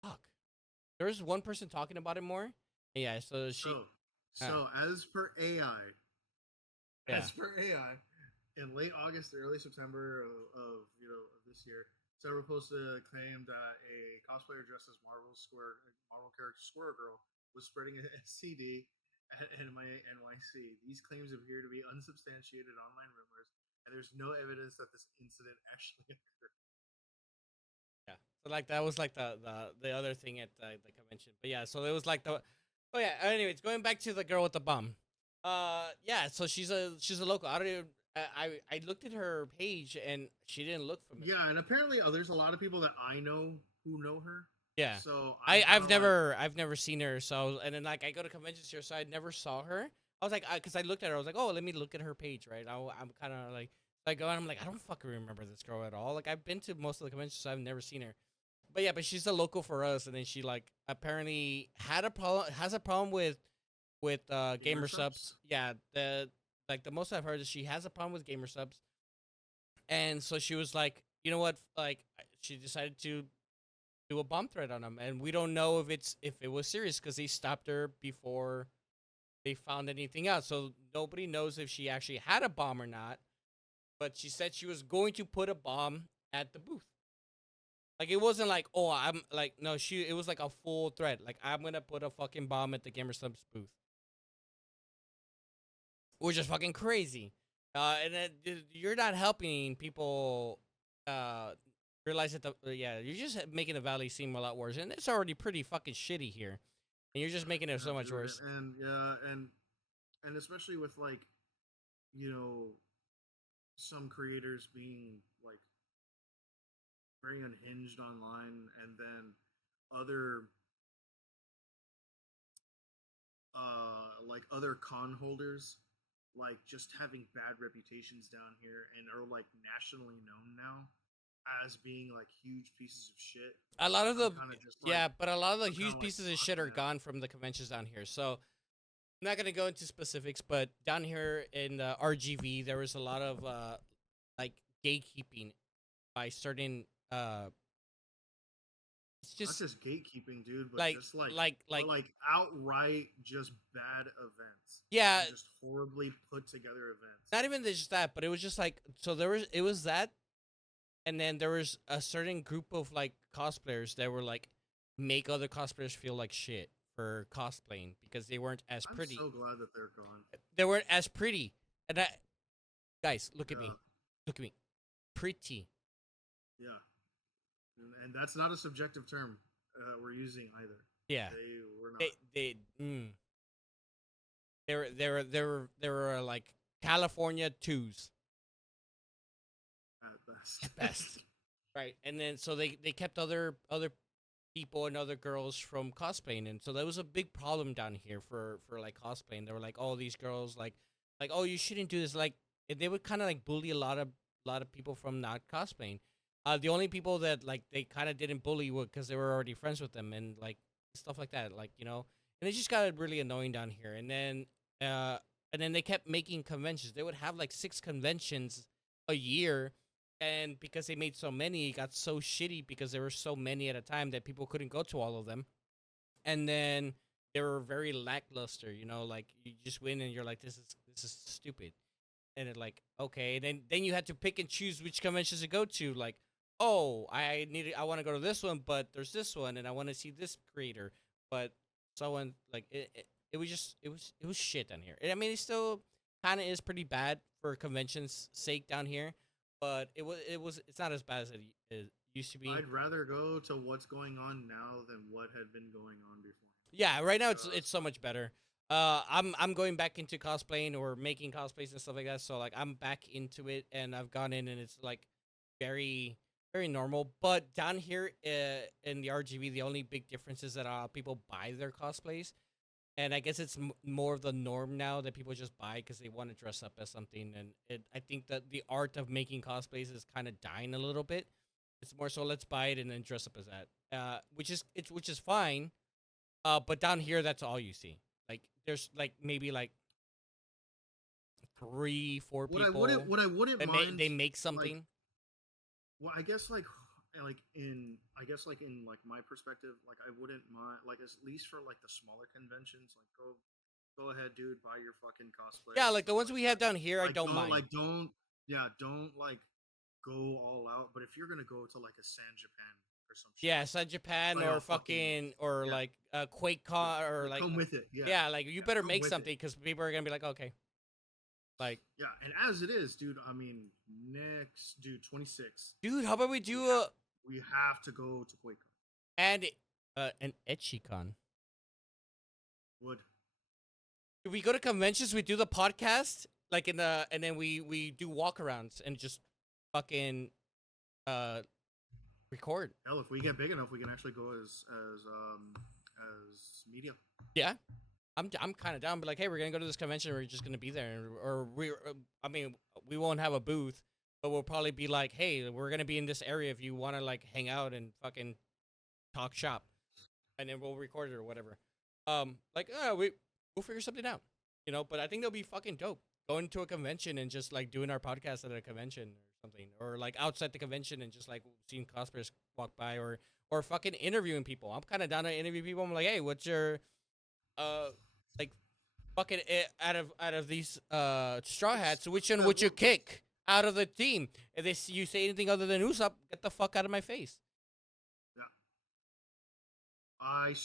Fuck. There was one person talking about it more. Yeah, so she. So as per AI, Yeah. as per AI, in late August, early September of of this year, several posted a claim that a cosplayer dressed as Marvel character Squirrel Girl was spreading a STD at NYC. These claims appear to be unsubstantiated online rumors, and there's no evidence that this incident actually occurred. Yeah. So like that was like the other thing at the convention. But yeah, so it was like the. Oh yeah. Anyways, going back to the girl with the bomb. Yeah. So she's a local. I don't even. I looked at her page and she didn't look familiar. Yeah, and apparently there's a lot of people that I know who know her. Yeah. So I've never seen her. So and then like I go to conventions here, so I never saw her. I was like, because I looked at her, I was like, oh, let me look at her page, right? I'm kind of like I go and I'm like, I don't fucking remember this girl at all. Like I've been to most of the conventions, so I've never seen her. But yeah, but she's a local for us, and then she like apparently has a problem with gamer subs. Yeah, the most I've heard is she has a problem with gamer subs, and so she was like, you know what, like she decided to do a bomb threat on them, and we don't know if it was serious because they stopped her before they found anything out, so nobody knows if she actually had a bomb or not. But she said she was going to put a bomb at the booth. Like it wasn't like, oh, I'm like, no, it was like a full threat. Like I'm gonna put a fucking bomb at the GamerStubs booth, which is fucking crazy. And then you're not helping people realize that yeah, you're just making the valley seem a lot worse, and it's already pretty fucking shitty here, and you're just making it so much worse. And yeah, and especially with like, you know, some creators being like very unhinged online, and then other like other con holders like just having bad reputations down here and are like nationally known now as being like huge pieces of shit. A lot of the Like, but a lot of the I'm huge like, pieces of shit are gone from the conventions down here. So I'm not gonna go into specifics, but down here in the RGV, there was a lot of like gatekeeping by certain it's not just gatekeeping, dude, but like just like outright just bad events. Yeah, and just horribly put together events. not even just that, but it was just like, so it was that, and then there was a certain group of like cosplayers that were like make other cosplayers feel like shit for cosplaying because they weren't as pretty. I'm so glad that they're gone. They weren't as pretty, and guys, look at me, pretty. Yeah, and that's not a subjective term we're using either. Yeah, they were not. They were like California twos at best. Right, and then so they kept other people and other girls from cosplaying, and so that was a big problem down here for like cosplaying. They were like, oh, these girls like oh, you shouldn't do this. Like they would kind of like bully a lot of people from not cosplaying. The only people that like they kind of didn't bully were because they were already friends with them and like stuff like that. Like, you know, and it just got really annoying down here. And then And then they kept making conventions. They would have like 6 conventions a year, and because they made so many, it got so shitty because there were so many at a time that people couldn't go to all of them. And then they were very lackluster. You know, like you just win and you're like, this is stupid. And it like, okay, then you had to pick and choose which conventions to go to. Like, oh, I want to go to this one, but there's this one, and I want to see this creator, but someone like it was just it was shit down here. I mean, it still kind of is pretty bad for conventions' sake down here, but it's not as bad as it used to be. I'd rather go to what's going on now than what had been going on before. Yeah, right now it's Because so much better. I'm going back into cosplaying or making cosplays and stuff like that. So like I'm back into it, and I've gone in, and it's like very very normal. But down here in the RGB, the only big difference is that people buy their cosplays, and I guess it's more of the norm now that people just buy because they want to dress up as something. And I think that the art of making cosplays is kind of dying a little bit. It's more so let's buy it and then dress up as that, which is fine, but down here, that's all you see. Like, there's like maybe like 3, 4 people. what I wouldn't mind, They make like, something. well, I guess in like my perspective, like I wouldn't mind, like at least for like the smaller conventions, like go ahead, dude, buy your fucking cosplay Yeah, and like the stuff ones like we have that. down here, I don't mind. Don't, yeah, don't like go all out. But if you're gonna go to like a San Japan or some shit, Yeah, South Japan buy or a fucking, fucking or yeah, like QuakeCon or like come with it, yeah, yeah, like you yeah, better come make with it. something because people are gonna be like, okay, like Yeah, and as it is, dude, I mean, next, dude, 26, dude, how about we we do have we have to go to QuakeCon. and an EtchiCon? Would If we go to conventions, we do the podcast like in the and then we do walkarounds and just fucking uh record. hell, if we get big enough, we can actually go as media. Yeah, I'm kind of down. But like, hey, we're gonna go to this convention. We're just gonna be there, or I mean, we won't have a booth, but we'll probably be like, hey, we're gonna be in this area if you want to like hang out and fucking talk shop, and then we'll record it or whatever. Like, we'll figure something out, you know. But I think that'll be fucking dope. Going to a convention and just like doing our podcast at a convention or something, or like outside the convention and just like seeing cosplayers walk by, or fucking interviewing people. I'm kind of down to interview people. I'm like, hey, what's your uh like fucking out of these straw hats, which one would you kick out of the team? If you say anything other than Usopp, get the fuck out of my face. Yeah, I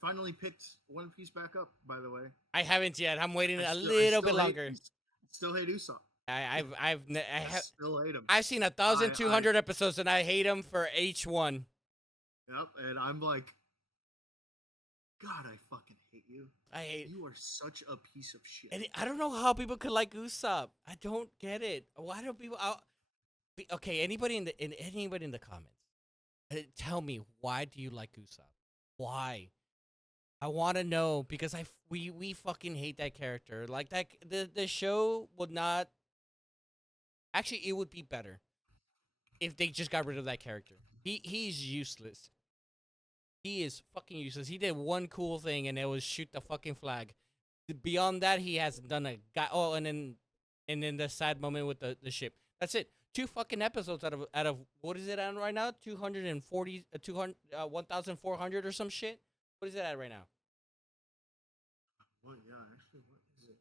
finally picked One Piece back up. By the way, I haven't yet. I'm waiting a I little bit still hate longer. still hate Usopp. I I have still hate him. I've seen I 1,200 episodes and I hate him for H1. Yep, and I'm like, God, I fucking hate you. I hate, You are such a piece of shit. and I don't know how people could like Usopp. I don't get it. Why do people? Okay, anybody anybody in the comments, tell me why do you like Usopp? Why? I want to know because we fucking hate that character. Like that the show would not actually it would be better if they just got rid of that character. He's useless. He is fucking useless. He did one cool thing and it was shoot the fucking flag. Beyond that, he hasn't done a guy. Oh, and then the sad moment with the ship. That's it. 2 fucking episodes out of what is it on right now? 240, 1,400 or some shit. What is it at right now? Well, yeah, actually, what is it?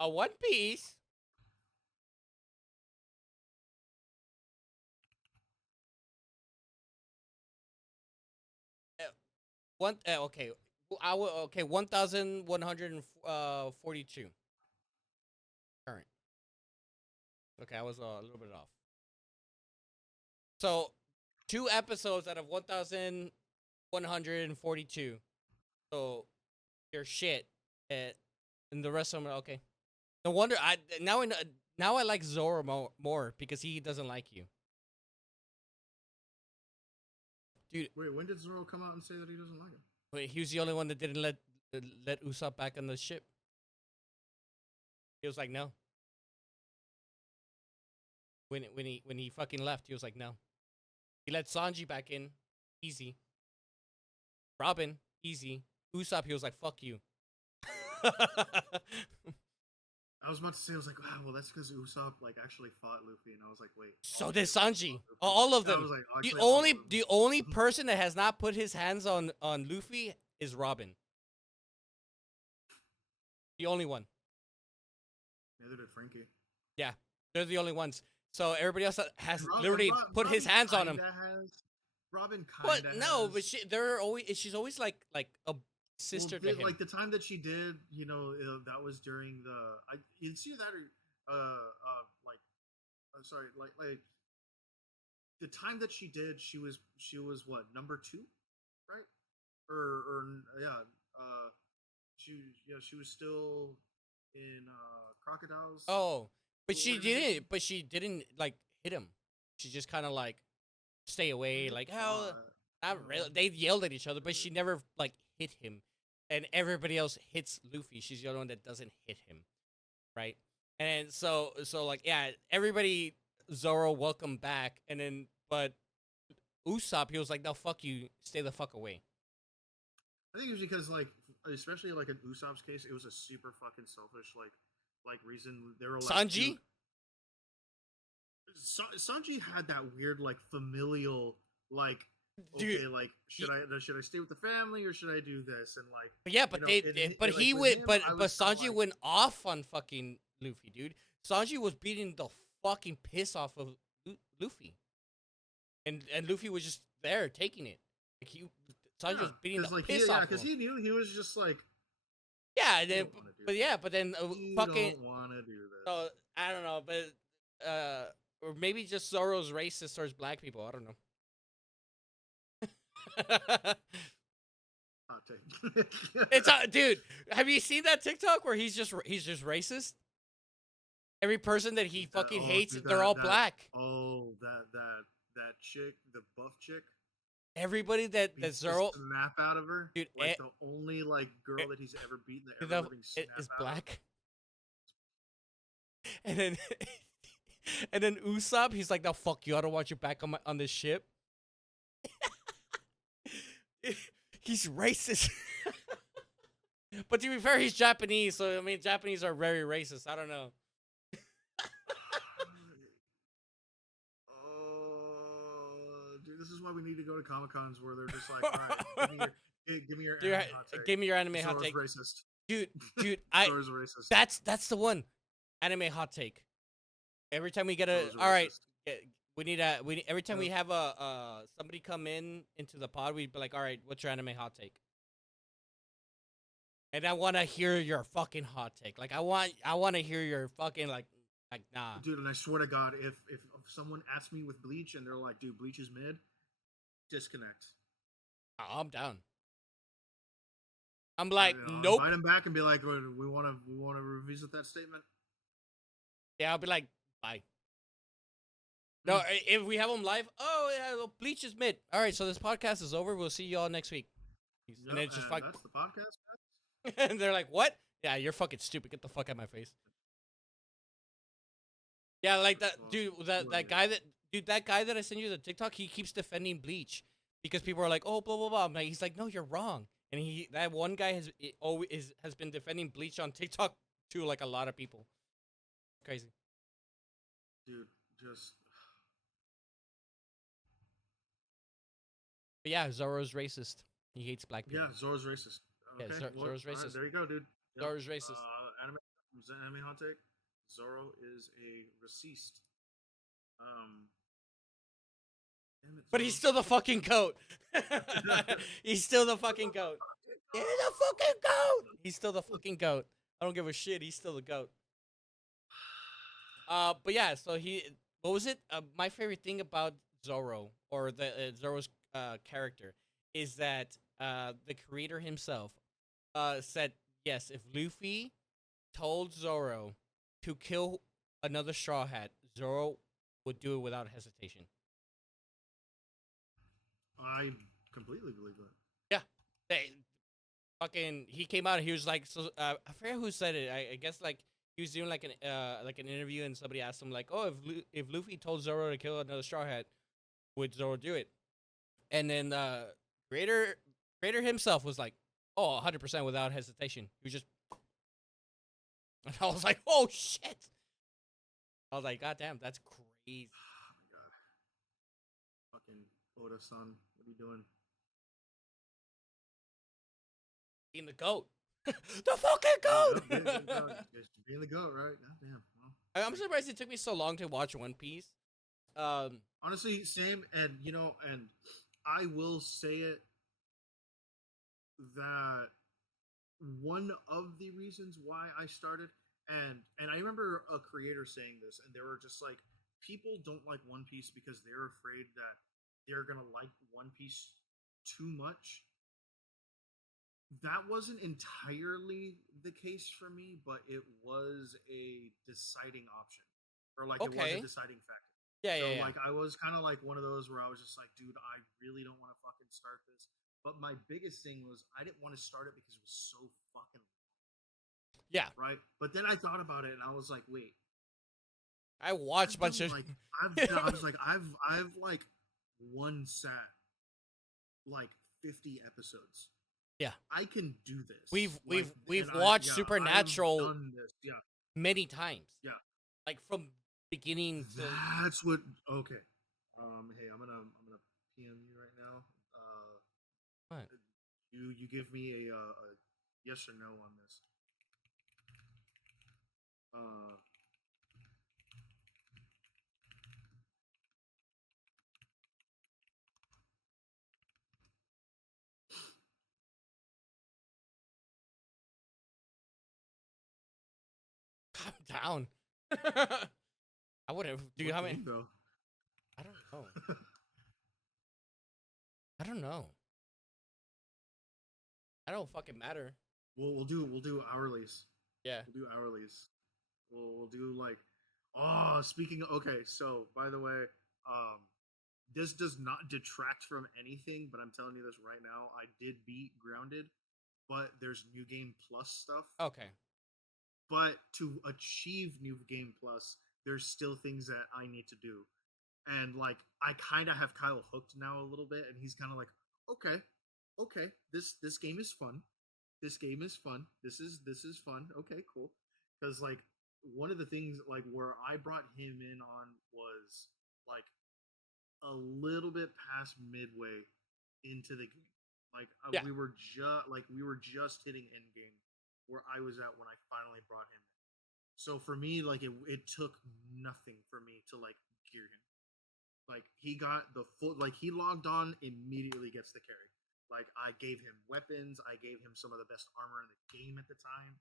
A One Piece. One okay. Okay 1,142 current. Okay, I was a little bit off. So 2 episodes out of 1,142. So you're shit. And the rest of them are okay. No wonder now I like Zoro more because he doesn't like you, dude. Wait, when did Zoro come out and say that he doesn't like him? Wait, he was the only one that didn't let Usopp back on the ship. He was like no. When he fucking left, he was like no. He let Sanji back in, easy. Robin, easy. Usopp, he was like, fuck you. I was about to say, I was like, wow, well, that's because Usopp like actually fought Luffy, and I was like, wait. So did Sanji. Luffy. All of And I them. was like, The actually, all of only them. the only person that has not put his hands on Luffy is Robin. The only one. Neither did Frankie. Yeah, they're the only ones. So everybody else has Rob, literally put his hands on him. Robin But kinda no, has. but she's always like a sister to him. Like the time that she did, that was during the. It's either that or like, sorry, like the time that she did, she was what, number 2, right? Or yeah, she was still in crocodiles. Oh, but she organization. didn't. But she didn't like hit him. She just kind of like stay away. Like how not really. They yelled at each other, but she never like hit him. And everybody else hits Luffy. She's the only one that doesn't hit him, right? And so like yeah, everybody Zoro welcome back, and then but Usopp he was like no fuck you, stay the fuck away. I think it was because like, especially like in Usopp's case, it was a super fucking selfish like reason they were like Sanji. Sanji had that weird like familial like okay, Dude, like should I stay with the family or should I do this? And like, but yeah, but he went, but Sanji like, went off on fucking Luffy, dude. Sanji was beating the fucking piss off of Luffy, and Luffy was just there taking it. Like Sanji was beating the piss off. Because he knew he was just like, yeah, then, but then fucking don't want to do this. So I don't know, but or maybe just Zoro's racist towards black people. I don't know. Hot take. It's dude. Have you seen that TikTok where he's just racist? Every person that he fucking hates, they're all black. Oh, that chick, the buff chick. Everybody that Zoro snap out of her, dude. Like the only like girl that he's ever beaten that ever is black. And then and then Usopp, he's like, "No, fuck you. I don't want you back on this ship." He's racist. But to be fair, he's Japanese, so I mean, Japanese are very racist. I don't know. Dude, this is why we need to go to Comic Cons where they're just like, all right, give me your anime hot take. Give me your anime hot take. Racist. Dude, Racist. That's the one. Anime hot take. Every time we get all right, we need every time we have somebody come into the pod, we'd be like, all right, what's your anime hot take? And I want to hear your fucking hot take. Like I want to hear your fucking like nah. Dude, and I swear to God, if someone asks me with Bleach and they're like, dude, Bleach is mid, disconnect. I'm down. I'm like, nope. Invite him back and be like, we want to revisit that statement. Yeah, I'll be like, bye. No, if we have them live, oh yeah, Bleach is mid. All right, so this podcast is over. We'll see you all next week. Yep, and it's just that's the podcast. And they're like, what? Yeah, you're fucking stupid. Get the fuck out of my face. Yeah, like that dude. That guy that I sent you the TikTok. He keeps defending Bleach because people are like, oh, blah blah blah. I'm like, he's like, no, you're wrong. And that one guy has been defending Bleach on TikTok to like a lot of people. Crazy. Dude, just. But yeah, Zoro's racist. He hates black people. Yeah, Zoro's racist. Okay. Yeah, Zoro's racist. Right, there you go, dude. Yep. Zoro's racist. Anime hot take. Zoro is a racist. But he's still the fucking goat. He's still the fucking goat. He's the fucking goat. He's still the fucking goat. I don't give a shit. He's still the goat. But yeah, so what was it? My favorite thing about Zoro or the Zoro's character is that the creator himself said yes, if Luffy told Zoro to kill another Straw Hat, Zoro would do it without hesitation. I completely believe that. Yeah, he came out and he was like, so I forget who said it. I guess like he was doing like an interview and somebody asked him like, oh, if Luffy told Zoro to kill another Straw Hat, would Zoro do it? And then creator Creator himself was like, oh, 100% without hesitation. He was just, and I was like, oh shit. I was like, God damn, that's crazy. Oh my god. Fucking Oda-san, what are you doing? Being the goat. The fucking Yep, goat. being the goat, right? God damn. Well, I'm surprised it took me so long to watch One Piece. honestly, same. And and I will say it that one of the reasons why I started, and I remember a creator saying this, and they were just like, people don't like One Piece because they're afraid that they're gonna like One Piece too much. That wasn't entirely the case for me, but it was a deciding option, or like it was a Okay. deciding factor. Yeah, yeah, So yeah. like I was kind of like one of those where I was just like, dude, I really don't want to fucking start this. But my biggest thing was I didn't want to start it because it was so fucking Yeah. right. But then I thought about it and I was like, wait, I watched a I've done bunch of. like I was like I've like one sat like 50 episodes. Yeah. I can do this. We've Like, we've we've and I watched yeah, I've Supernatural done this. Yeah, many times. yeah. Like from beginning to That's what. Okay. Hey, I'm gonna PM you right now. what? You give me a yes or no on this. Uh, Calm down. I would have. Do you what have any? game though? I don't know. I don't know. I don't fucking matter. We'll do hourlies. Yeah. We'll do hourlies. We'll do like. Oh, speaking. Okay, so by the way, um, this does not detract from anything, but I'm telling you this right now. I did beat Grounded, but there's New Game Plus stuff. Okay. But to achieve New Game Plus, there's still things that I need to do. And like I kind of have Kyle hooked now a little bit, and he's kind of like, okay, okay, this game is fun. This game is fun. This is fun. Okay, cool. Because like one of the things like where I brought him in on was like a little bit past midway into the game. Like Yeah. we were just hitting end game where I was at when I finally brought him in. So for me, like it took nothing for me to like gear him. Like he got the full, like he logged on immediately gets the carry. Like I gave him weapons, I gave him some of the best armor in the game at the time.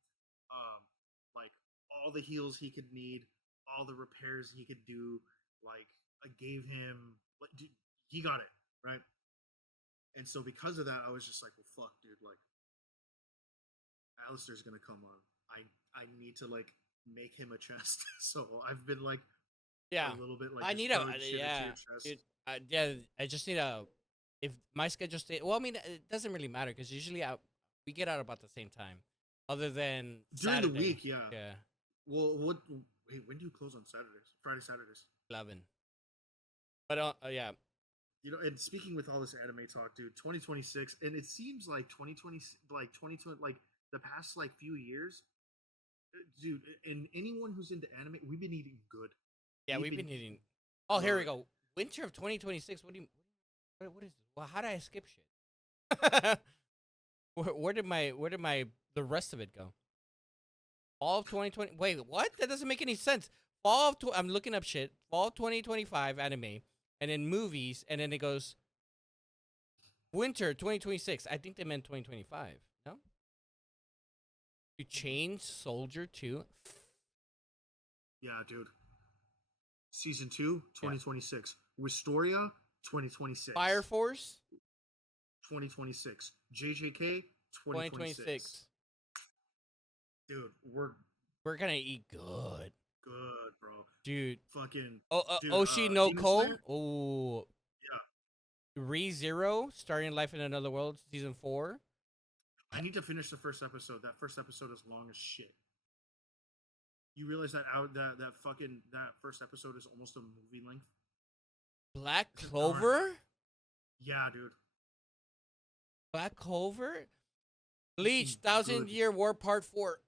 Like all the heals he could need, all the repairs he could do. Like I gave him, like he got it right. And so because of that, I was just like, well, fuck, dude. Like Alistair's gonna come on. I need to like make him a chest. So I've been like Yeah. a little bit like I just need a throwing shit into yeah. your chest. Dude, yeah. I just need a. If my schedule stay, well, I mean, it doesn't really matter because usually we get out about the same time, other than During the Saturday. week, yeah. Yeah. Well, what? Wait, when do you close on Saturdays? Friday, Saturdays. 11. But yeah. And speaking with all this anime talk, dude, 2026, and it seems like 2020, like 2020, like the past like few years, dude. And anyone who's into anime, we've been eating good. Yeah, we've been eating. Oh, here we go. Winter of 2026. What do you? What is? Well, how did I skip shit? where did my the rest of it go? Fall of 2020. Wait, what? That doesn't make any sense. Fall of I'm looking up shit. Fall 2025 anime, and then movies, and then it goes winter 2026. I think they meant 2025. No. You change Soldier to. Yeah, dude. Season 2, 2026. Yeah. Wistoria, 2026. Fire Force, 2026. JJK, 2026. Dude, we're gonna eat good. Good, bro. Dude. Fucking. Dude, Oshi no Ko. Oh. Yeah. ReZero, Starting Life in Another World, season 4. I need to finish the first episode. That first episode is long as shit. You realize that that first episode is almost a movie length? Black Clover? Yeah, dude. Black Clover, Bleach, Eating Thousand good. Year War Part 4.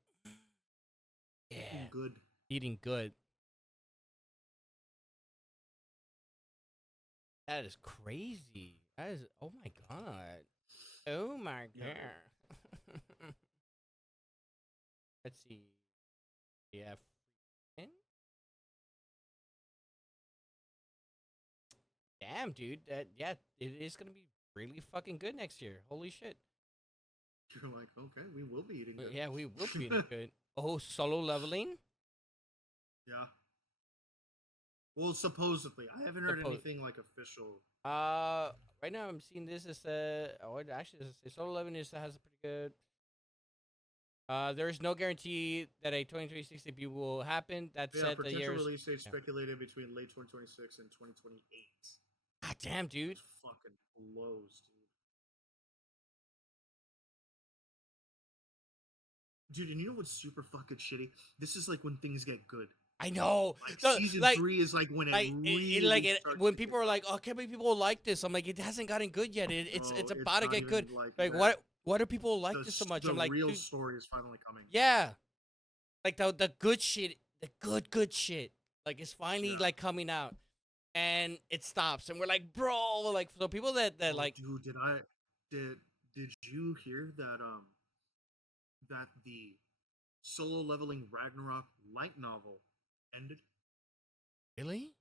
Yeah, Eating good. eating good. That is crazy. That is. Oh my god. Oh my Yeah. god. Let's see. Yeah. Damn, dude. That yeah, it is gonna be really fucking good next year. Holy shit. You're like, okay, we will be eating Yeah, we will be good. good. Oh, solo leveling. Yeah. Well, supposedly, I haven't heard Supposed. anything like official. Uh, right now I'm seeing this as oh, it actually solo leveling is has a pretty good. There is no guarantee that a 2026 debut will happen. That Yeah, said, the potential years. release date Yeah. speculated between late 2026 and 2028. God damn, dude. Which fucking blows, dude. Dude, and you know what's super fucking shitty? This is like when things get good. I know. Like The season like 3 is like when it like really starts when to kick people are off. like, "Oh, can't believe people like this." I'm like, it hasn't gotten good yet. It's Bro, it's about to not get good. even like Like, that. what do people like this so much? The I'm like, real dude, story is finally coming. yeah, like the good shit, the good shit, like it's finally Yeah. like coming out, and it stops, and we're like, bro, like so people that Oh, like, dude, did did you hear that the solo leveling Ragnarok light novel ended? really?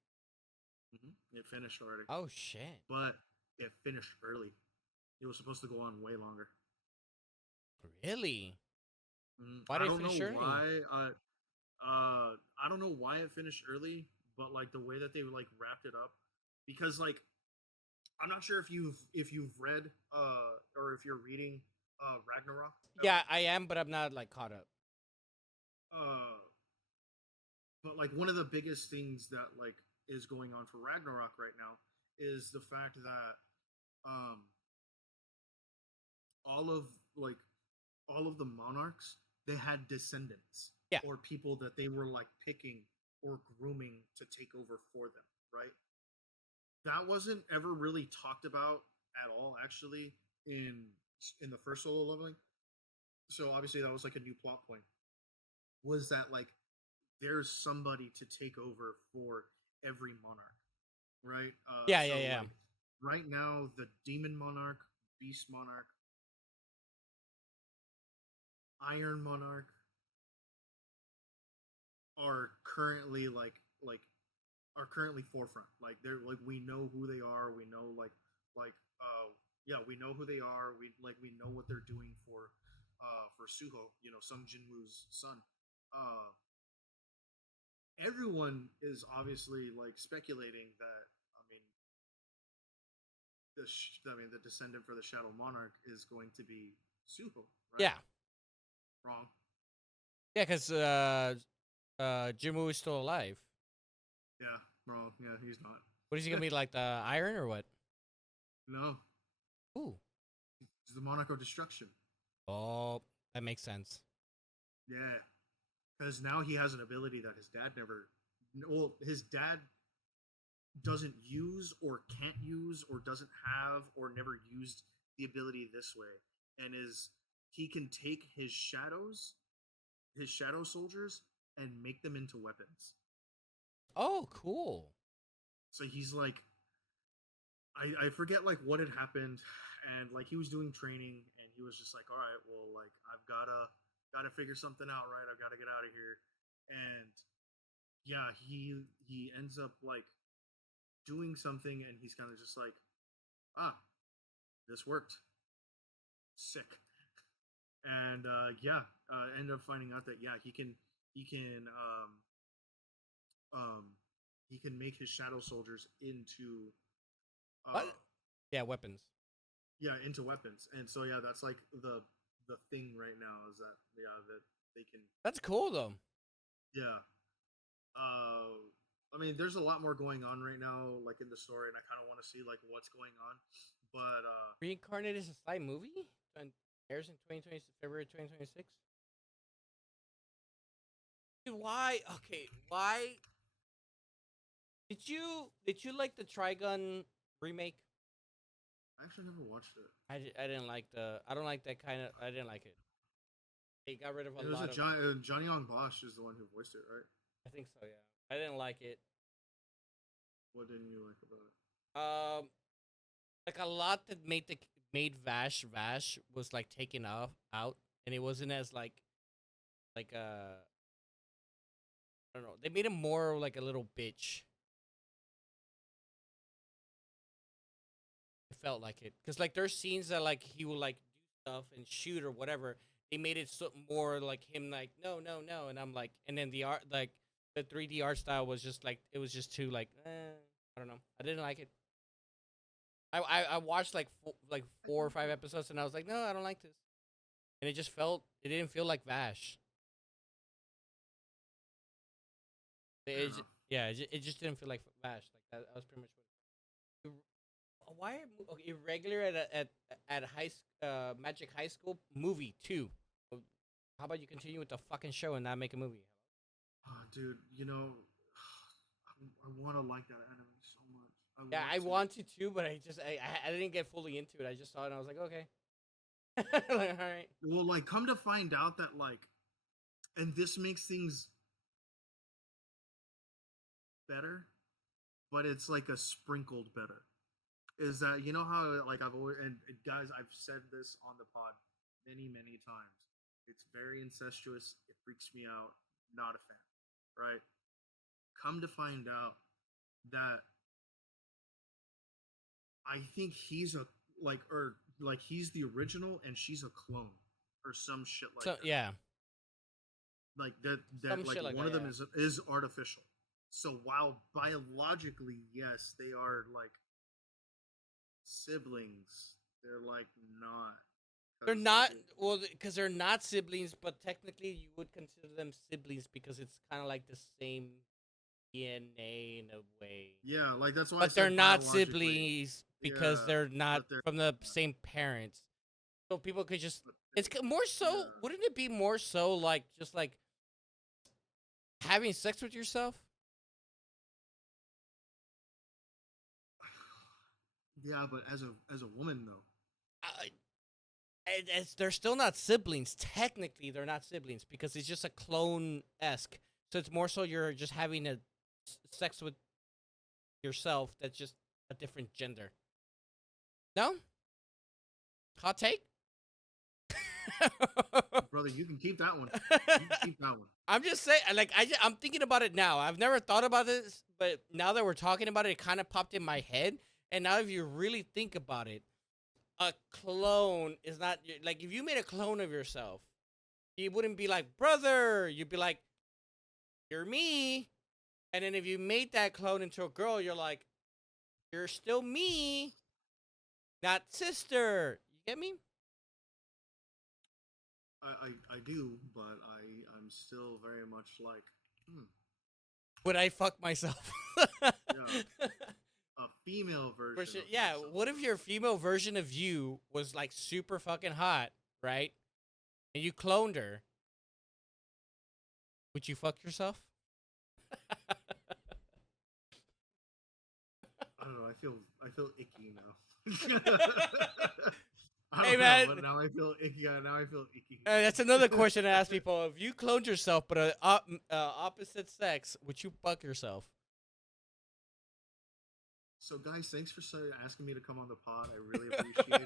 It finished already, Oh shit, but it finished early. It was supposed to go on way longer. really? Why I did it don't know finish early? why. I don't know why it finished early, but like the way that they like wrapped it up, because like I'm not sure if you've read or if you're reading Ragnarok Yeah, ever. I am, but I'm not like caught up. Uh, but like one of the biggest things that like is going on for Ragnarok right now is the fact that um all of like all of the monarchs, they had descendants Yeah, or people that they were like picking or grooming to take over for them, right? That wasn't ever really talked about at all actually in the first solo leveling. So obviously that was like a new plot point. Was that like there's somebody to take over for every monarch, right? yeah, yeah, So yeah. like right now the demon monarch, beast monarch, iron monarch are currently are currently forefront. Like they're like we know who they are. We know like yeah, we know who they are. We know what they're doing for Suho. You know, Sung Jinwoo's son. Uh, Everyone is obviously like speculating that. I mean, the descendant for the Shadow Monarch is going to be Suho, right? Yeah, Wrong. yeah, because Jimu is still alive. Yeah, wrong. Yeah, he's not. What is he gonna be like, the Iron or what? No, Ooh, he's the Monarch of Destruction. oh, that makes sense. Yeah, because now he has an ability that his dad never. Well, his dad doesn't use or can't use or doesn't have or never used the ability this way, and is he can take his shadow soldiers, and make them into weapons. Oh, cool. So he's like, I forget like what had happened, and like he was doing training, and he was just like, all right, well, like I've gotta figure something out, right? I've got to get out of here, and yeah, he ends up like doing something, and he's kind of just like, ah, this worked, sick, and yeah, end up finding out that yeah, he can um he can make his shadow soldiers into What? uh Yeah, weapons. yeah into weapons, and so yeah, that's like the thing right now is that yeah that they can That's cool though. yeah uh I mean there's a lot more going on right now like in the story, and I kind of want to see like what's going on, but Reincarnated is a side movie and airs in 2020 February 2026. Dude, why? Okay, why did you like the Trigun remake? I actually never watched it. I didn't like I don't like that kind of. I didn't like it. They got rid of a It was lot a of. Johnny Young Bosch is the one who voiced it, right? I think so. Yeah. I didn't like it. What didn't you like about it? Um, like a lot that made Vash was like taken off out, and it wasn't as like I don't know. They made him more like a little bitch. It felt like it because like there's scenes that like he will like do stuff and shoot or whatever. They made it so more like him like no no no, and I'm like, and then the art like the 3D art style was just like it was just too like I don't know. I didn't like it. I watched like like I 4 or 5 episodes and I was like no I don't like this, and it didn't feel like Vash. fair enough. Yeah, it just didn't feel like Vash. Like that was pretty much what. Why okay, irregular at Magic High School movie 2? How about you continue with the fucking show and not make a movie? Oh, dude, I want to like that anime so much. I Yeah, want I to. wanted to, but I didn't get fully into it. I just saw it and I was like, okay, like, all right. Well, like, come to find out that like, and this makes things better, but it's like a sprinkled better. Is that you know how like I've always and guys I've said this on the pod many times. It's very incestuous. It freaks me out. Not a fan. Right. Come to find out that I think he's a like he's the original and she's a clone or some shit like So that. yeah, Like that some like shit like one that. of them Yeah, is artificial. So while biologically, yes, they are like siblings, they're like not they're because like not well because they're not siblings, but technically you would consider them siblings because it's kind of like the same DNA in a way. yeah, like that's why I But they're said not biologically. siblings because Yeah, they're not but they're from the not. same parents. So people could just But it's more so yeah. wouldn't it be more so like just like having sex with yourself? Yeah, but as a woman though. I, they're still not siblings. Technically, they're not siblings because it's just a clone esque. So it's more so you're just having a sex with yourself that's just a different gender. No, hot take. Brother, you can keep that one. You can keep that one. I'm just saying, like I'm thinking about it now. I've never thought about this, but now that we're talking about it, it kind of popped in my head. And now, if you really think about it, a clone is not like if you made a clone of yourself, you wouldn't be like brother. You'd be like, you're me. And then if you made that clone into a girl, you're like, you're still me, not sister. You get me? I do, but I'm still very much like Would I fuck myself? yeah, a female For version sure. of Yeah. myself. What if your female version of you was like super fucking hot, right? And you cloned her? Would you fuck yourself? I don't know. I feel icky now. I Hey don't know, man, but now I feel icky. Now I feel icky. that's another question to ask people. If you cloned yourself but opposite sex, would you fuck yourself? So, guys, thanks for asking me to come on the pod. I really appreciate it.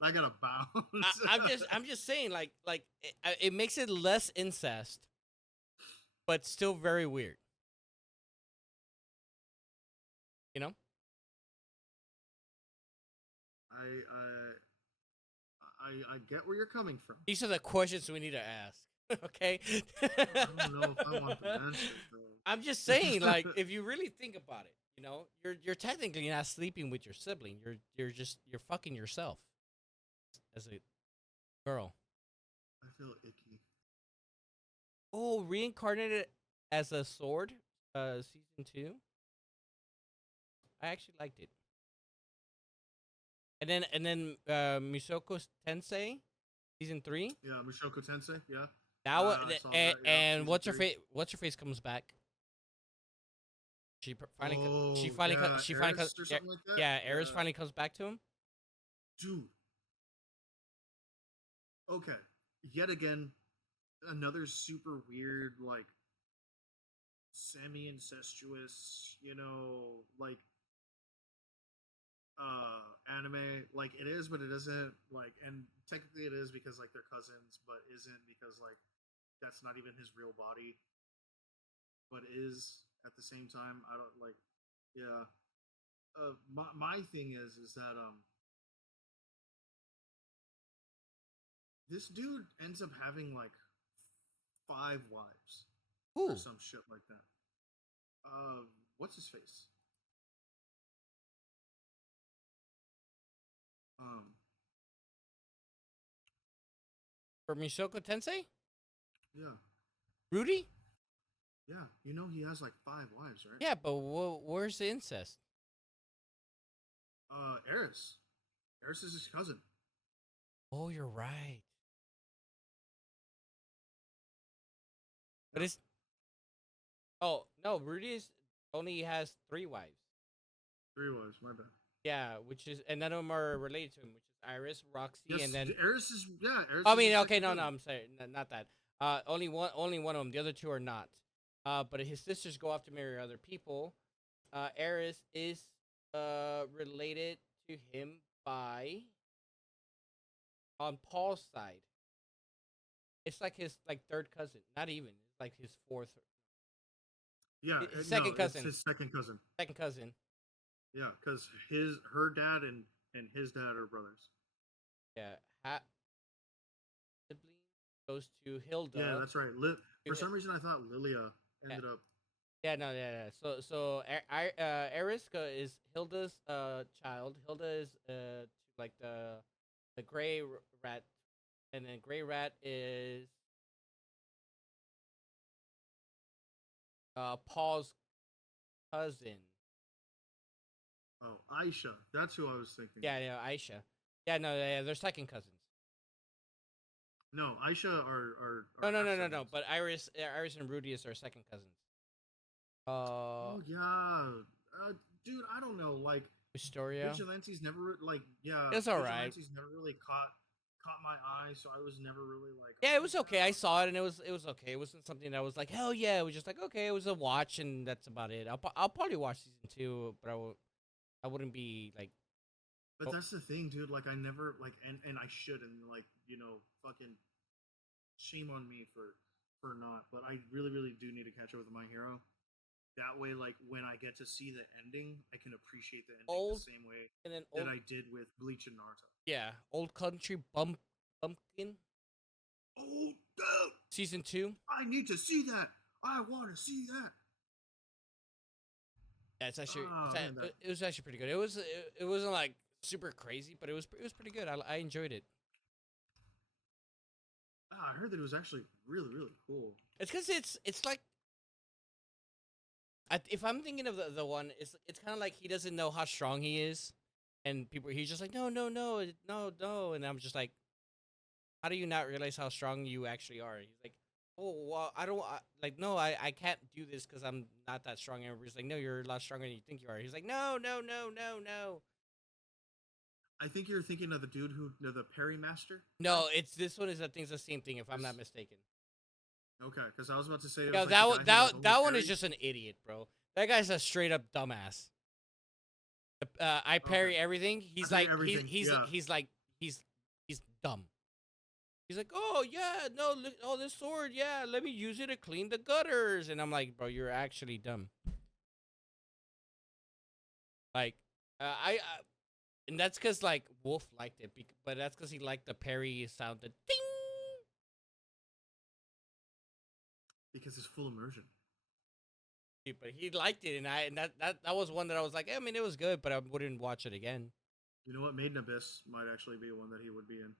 But I gotta bounce. I'm just saying, like it makes it less incest, but still very weird. You know? I I get where you're coming from. These are the questions we need to ask. Okay. I don't know if I want the answer I'm just saying, like, if you really think about it, you know, you're technically not sleeping with your sibling. You're fucking yourself as a girl. I feel icky. Oh, reincarnated as a sword, season 2. I actually liked it. And then Misoko Tensei, season 3. Yeah, Mushoku Tensei. Yeah, Now I saw that. Yeah, and season three. What's your face comes back. Oh yeah, she finally Eris or something like that. yeah, Eris Yeah, finally comes back to him. dude. Okay, yet again, another super weird, like semi-incestuous, like anime. Like it is, but it isn't. Like, and technically it is because like they're cousins, but isn't because like that's not even his real body, but is at the same time. I don't like. Yeah. My thing is that this dude ends up having like five wives or Ooh, some shit like that. Uh, what's his face? Um, for Misoko Tensei, yeah, Rudy. yeah. He has like five wives, right? Yeah, but where's the incest? Eris. Eris is his cousin. Oh, you're right. But Yep, it's oh no, Rudy only has three wives. three wives. My bad. Yeah, which is and none of them are related to him, which is Iris, Roxy, and Yes, then Eris is Eris I is mean, his okay, second no, no, cousin. I'm sorry, not that. Only one of them. The other two are not. But his sisters go off to marry other people. Eris is related to him by on Paul's side. It's like his like third cousin, not even. It's like his fourth, Yeah, his no, second it's cousin, his second cousin. second cousin. Yeah, because her dad and his dad are brothers. Yeah, sibling goes to Yeah, Hilda. that's right. To For some reason, I thought Lilia yeah, ended up. yeah, no, yeah, yeah. Eris is Hilda's child. Hilda is like the rat, and then gray rat is Paul's cousin. Oh, Aisha. That's who I was thinking Yeah, of. yeah, Aisha. Yeah, no, yeah, they're second cousins. No, Aisha are No, no, half no, no, no. siblings. But Iris and Rudy is their second cousins. Oh yeah, dude. I don't know. Like Historia. Vigilante's never like yeah. It's all right. Vigilante's never really caught my eye, so I was never really like, Yeah, it oh was okay. I yeah. saw it and it was okay. It wasn't something that was like hell yeah. It was just like okay, it was a watch and that's about it. I'll probably watch season 2, but I wouldn't be like But oh, that's the thing, dude. Like I never like, and I should, and like fucking shame on me for not. But I really do need to catch up with My Hero. That way, like when I get to see the ending, I can appreciate the ending the old same way and then that old I did with Bleach and Naruto. yeah old country bumpkin Oh, dude, season 2. I need to see that. I want to see that. That's actually Oh man, that it was actually pretty good. It wasn't like super crazy, but it was pretty good. I enjoyed it. I heard that it was actually really cool. It's because it's like if I'm thinking of the one, it's kind of like he doesn't know how strong he is, and he's just like no, and I'm just like, how do you not realize how strong you actually are? He's like, oh well, I don't like no, I can't do this because I'm not that strong. And everybody's like, no, you're a lot stronger than you think you are. He's like, no. I think you're thinking of the dude the Perry Master guy. No, it's this one is I think it's the same thing if I'm not 'Cause- mistaken. okay, because I was about to say it Yeah, was like the guy who like only that one is parried. just an idiot, bro. That guy's a straight up dumbass. I Okay, parry everything. I He's parry like everything. Yeah. he's he's dumb. He's like, oh yeah, no, look, oh this sword, yeah, let me use it to clean the gutters, and I'm like, bro, you're actually dumb. Like, and that's because like Wolf liked it, but that's because he liked the parry sound, the ding. Because it's full immersion. But he liked it, and that was one that I was like, I mean, it was good, but I wouldn't watch it again. You know what? Made in Abyss might actually be one that he would be in.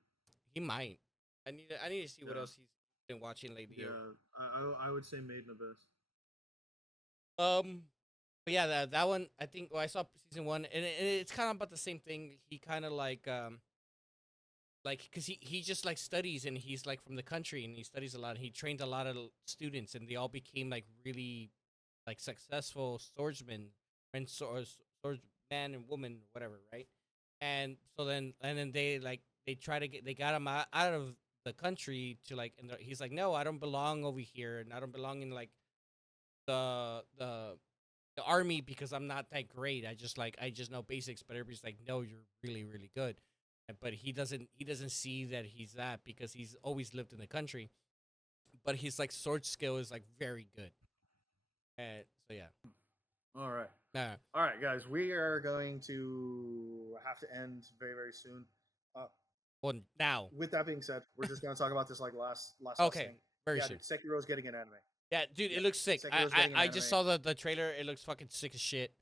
He might. I need to see what Yeah, else he's been watching lately. yeah. I would say Made in Abyss. But yeah, that one I think. Well, I saw season 1, and it's kind of about the same thing. He kind of like because he just like studies, and he's like from the country, and he studies a lot. And he trained a lot of students, and they all became like really like successful swordsmen and swordsman and woman, whatever, right? And then they try to they got him out of the country to like, and he's like, no, I don't belong over here, and I don't belong in like the the the army because I'm not that great. I just know basics, but everybody's like, no, you're really really good. But he doesn't see that he's that because he's always lived in the country. But his like sword skill is like very good. So yeah. All right. Uh, All right, guys. We are going to have to end very, very soon. Uh, well, now. with that being said, we're just going to talk about this like last Okay, thing. very Yeah, soon. dude, Sekiro's getting an anime. Yeah, dude, Yeah, it looks sick. Sekiro's I getting an I anime. just saw the trailer. It looks fucking sick as shit,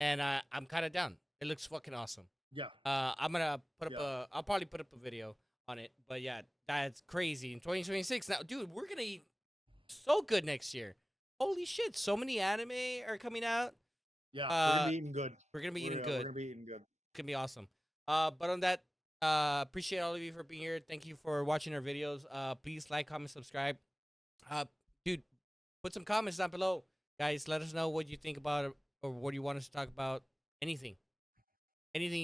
and I'm kind of down. It looks fucking awesome. Yeah. I'm gonna put up Yeah. I'll probably put up a video on it. But yeah, that's crazy. In 2026 now, dude, we're gonna eat so good next year. Holy shit, so many anime are coming out. Yeah, we're gonna be eating good. We're gonna be eating We're good. gonna be eating good. It's gonna be awesome. But on that, appreciate all of you for being here. Thank you for watching our videos. Please like, comment, subscribe. Dude, put some comments down below, guys. Let us know what you think about it or what you want us to talk about. Anything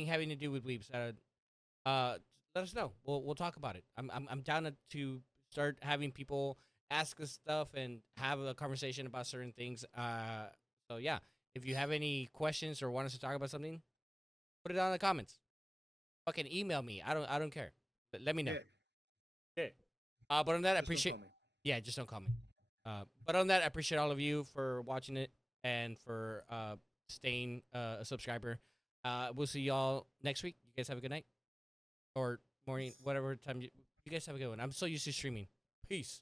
having to do with weebs. Let us know. We'll talk about it. I'm down to start having people ask us stuff and have a conversation about certain things. So yeah, if you have any questions or want us to talk about something, put it down in the comments. Fucking email me. I don't care. Let me know. Yeah. But on that, I Just don't appreciate. call me. Yeah, just don't call me. But on that, I appreciate all of you for watching it and for staying a subscriber. We'll see y'all next week. You guys have a good night or morning, whatever time you guys have a good one. I'm so used to streaming. Peace.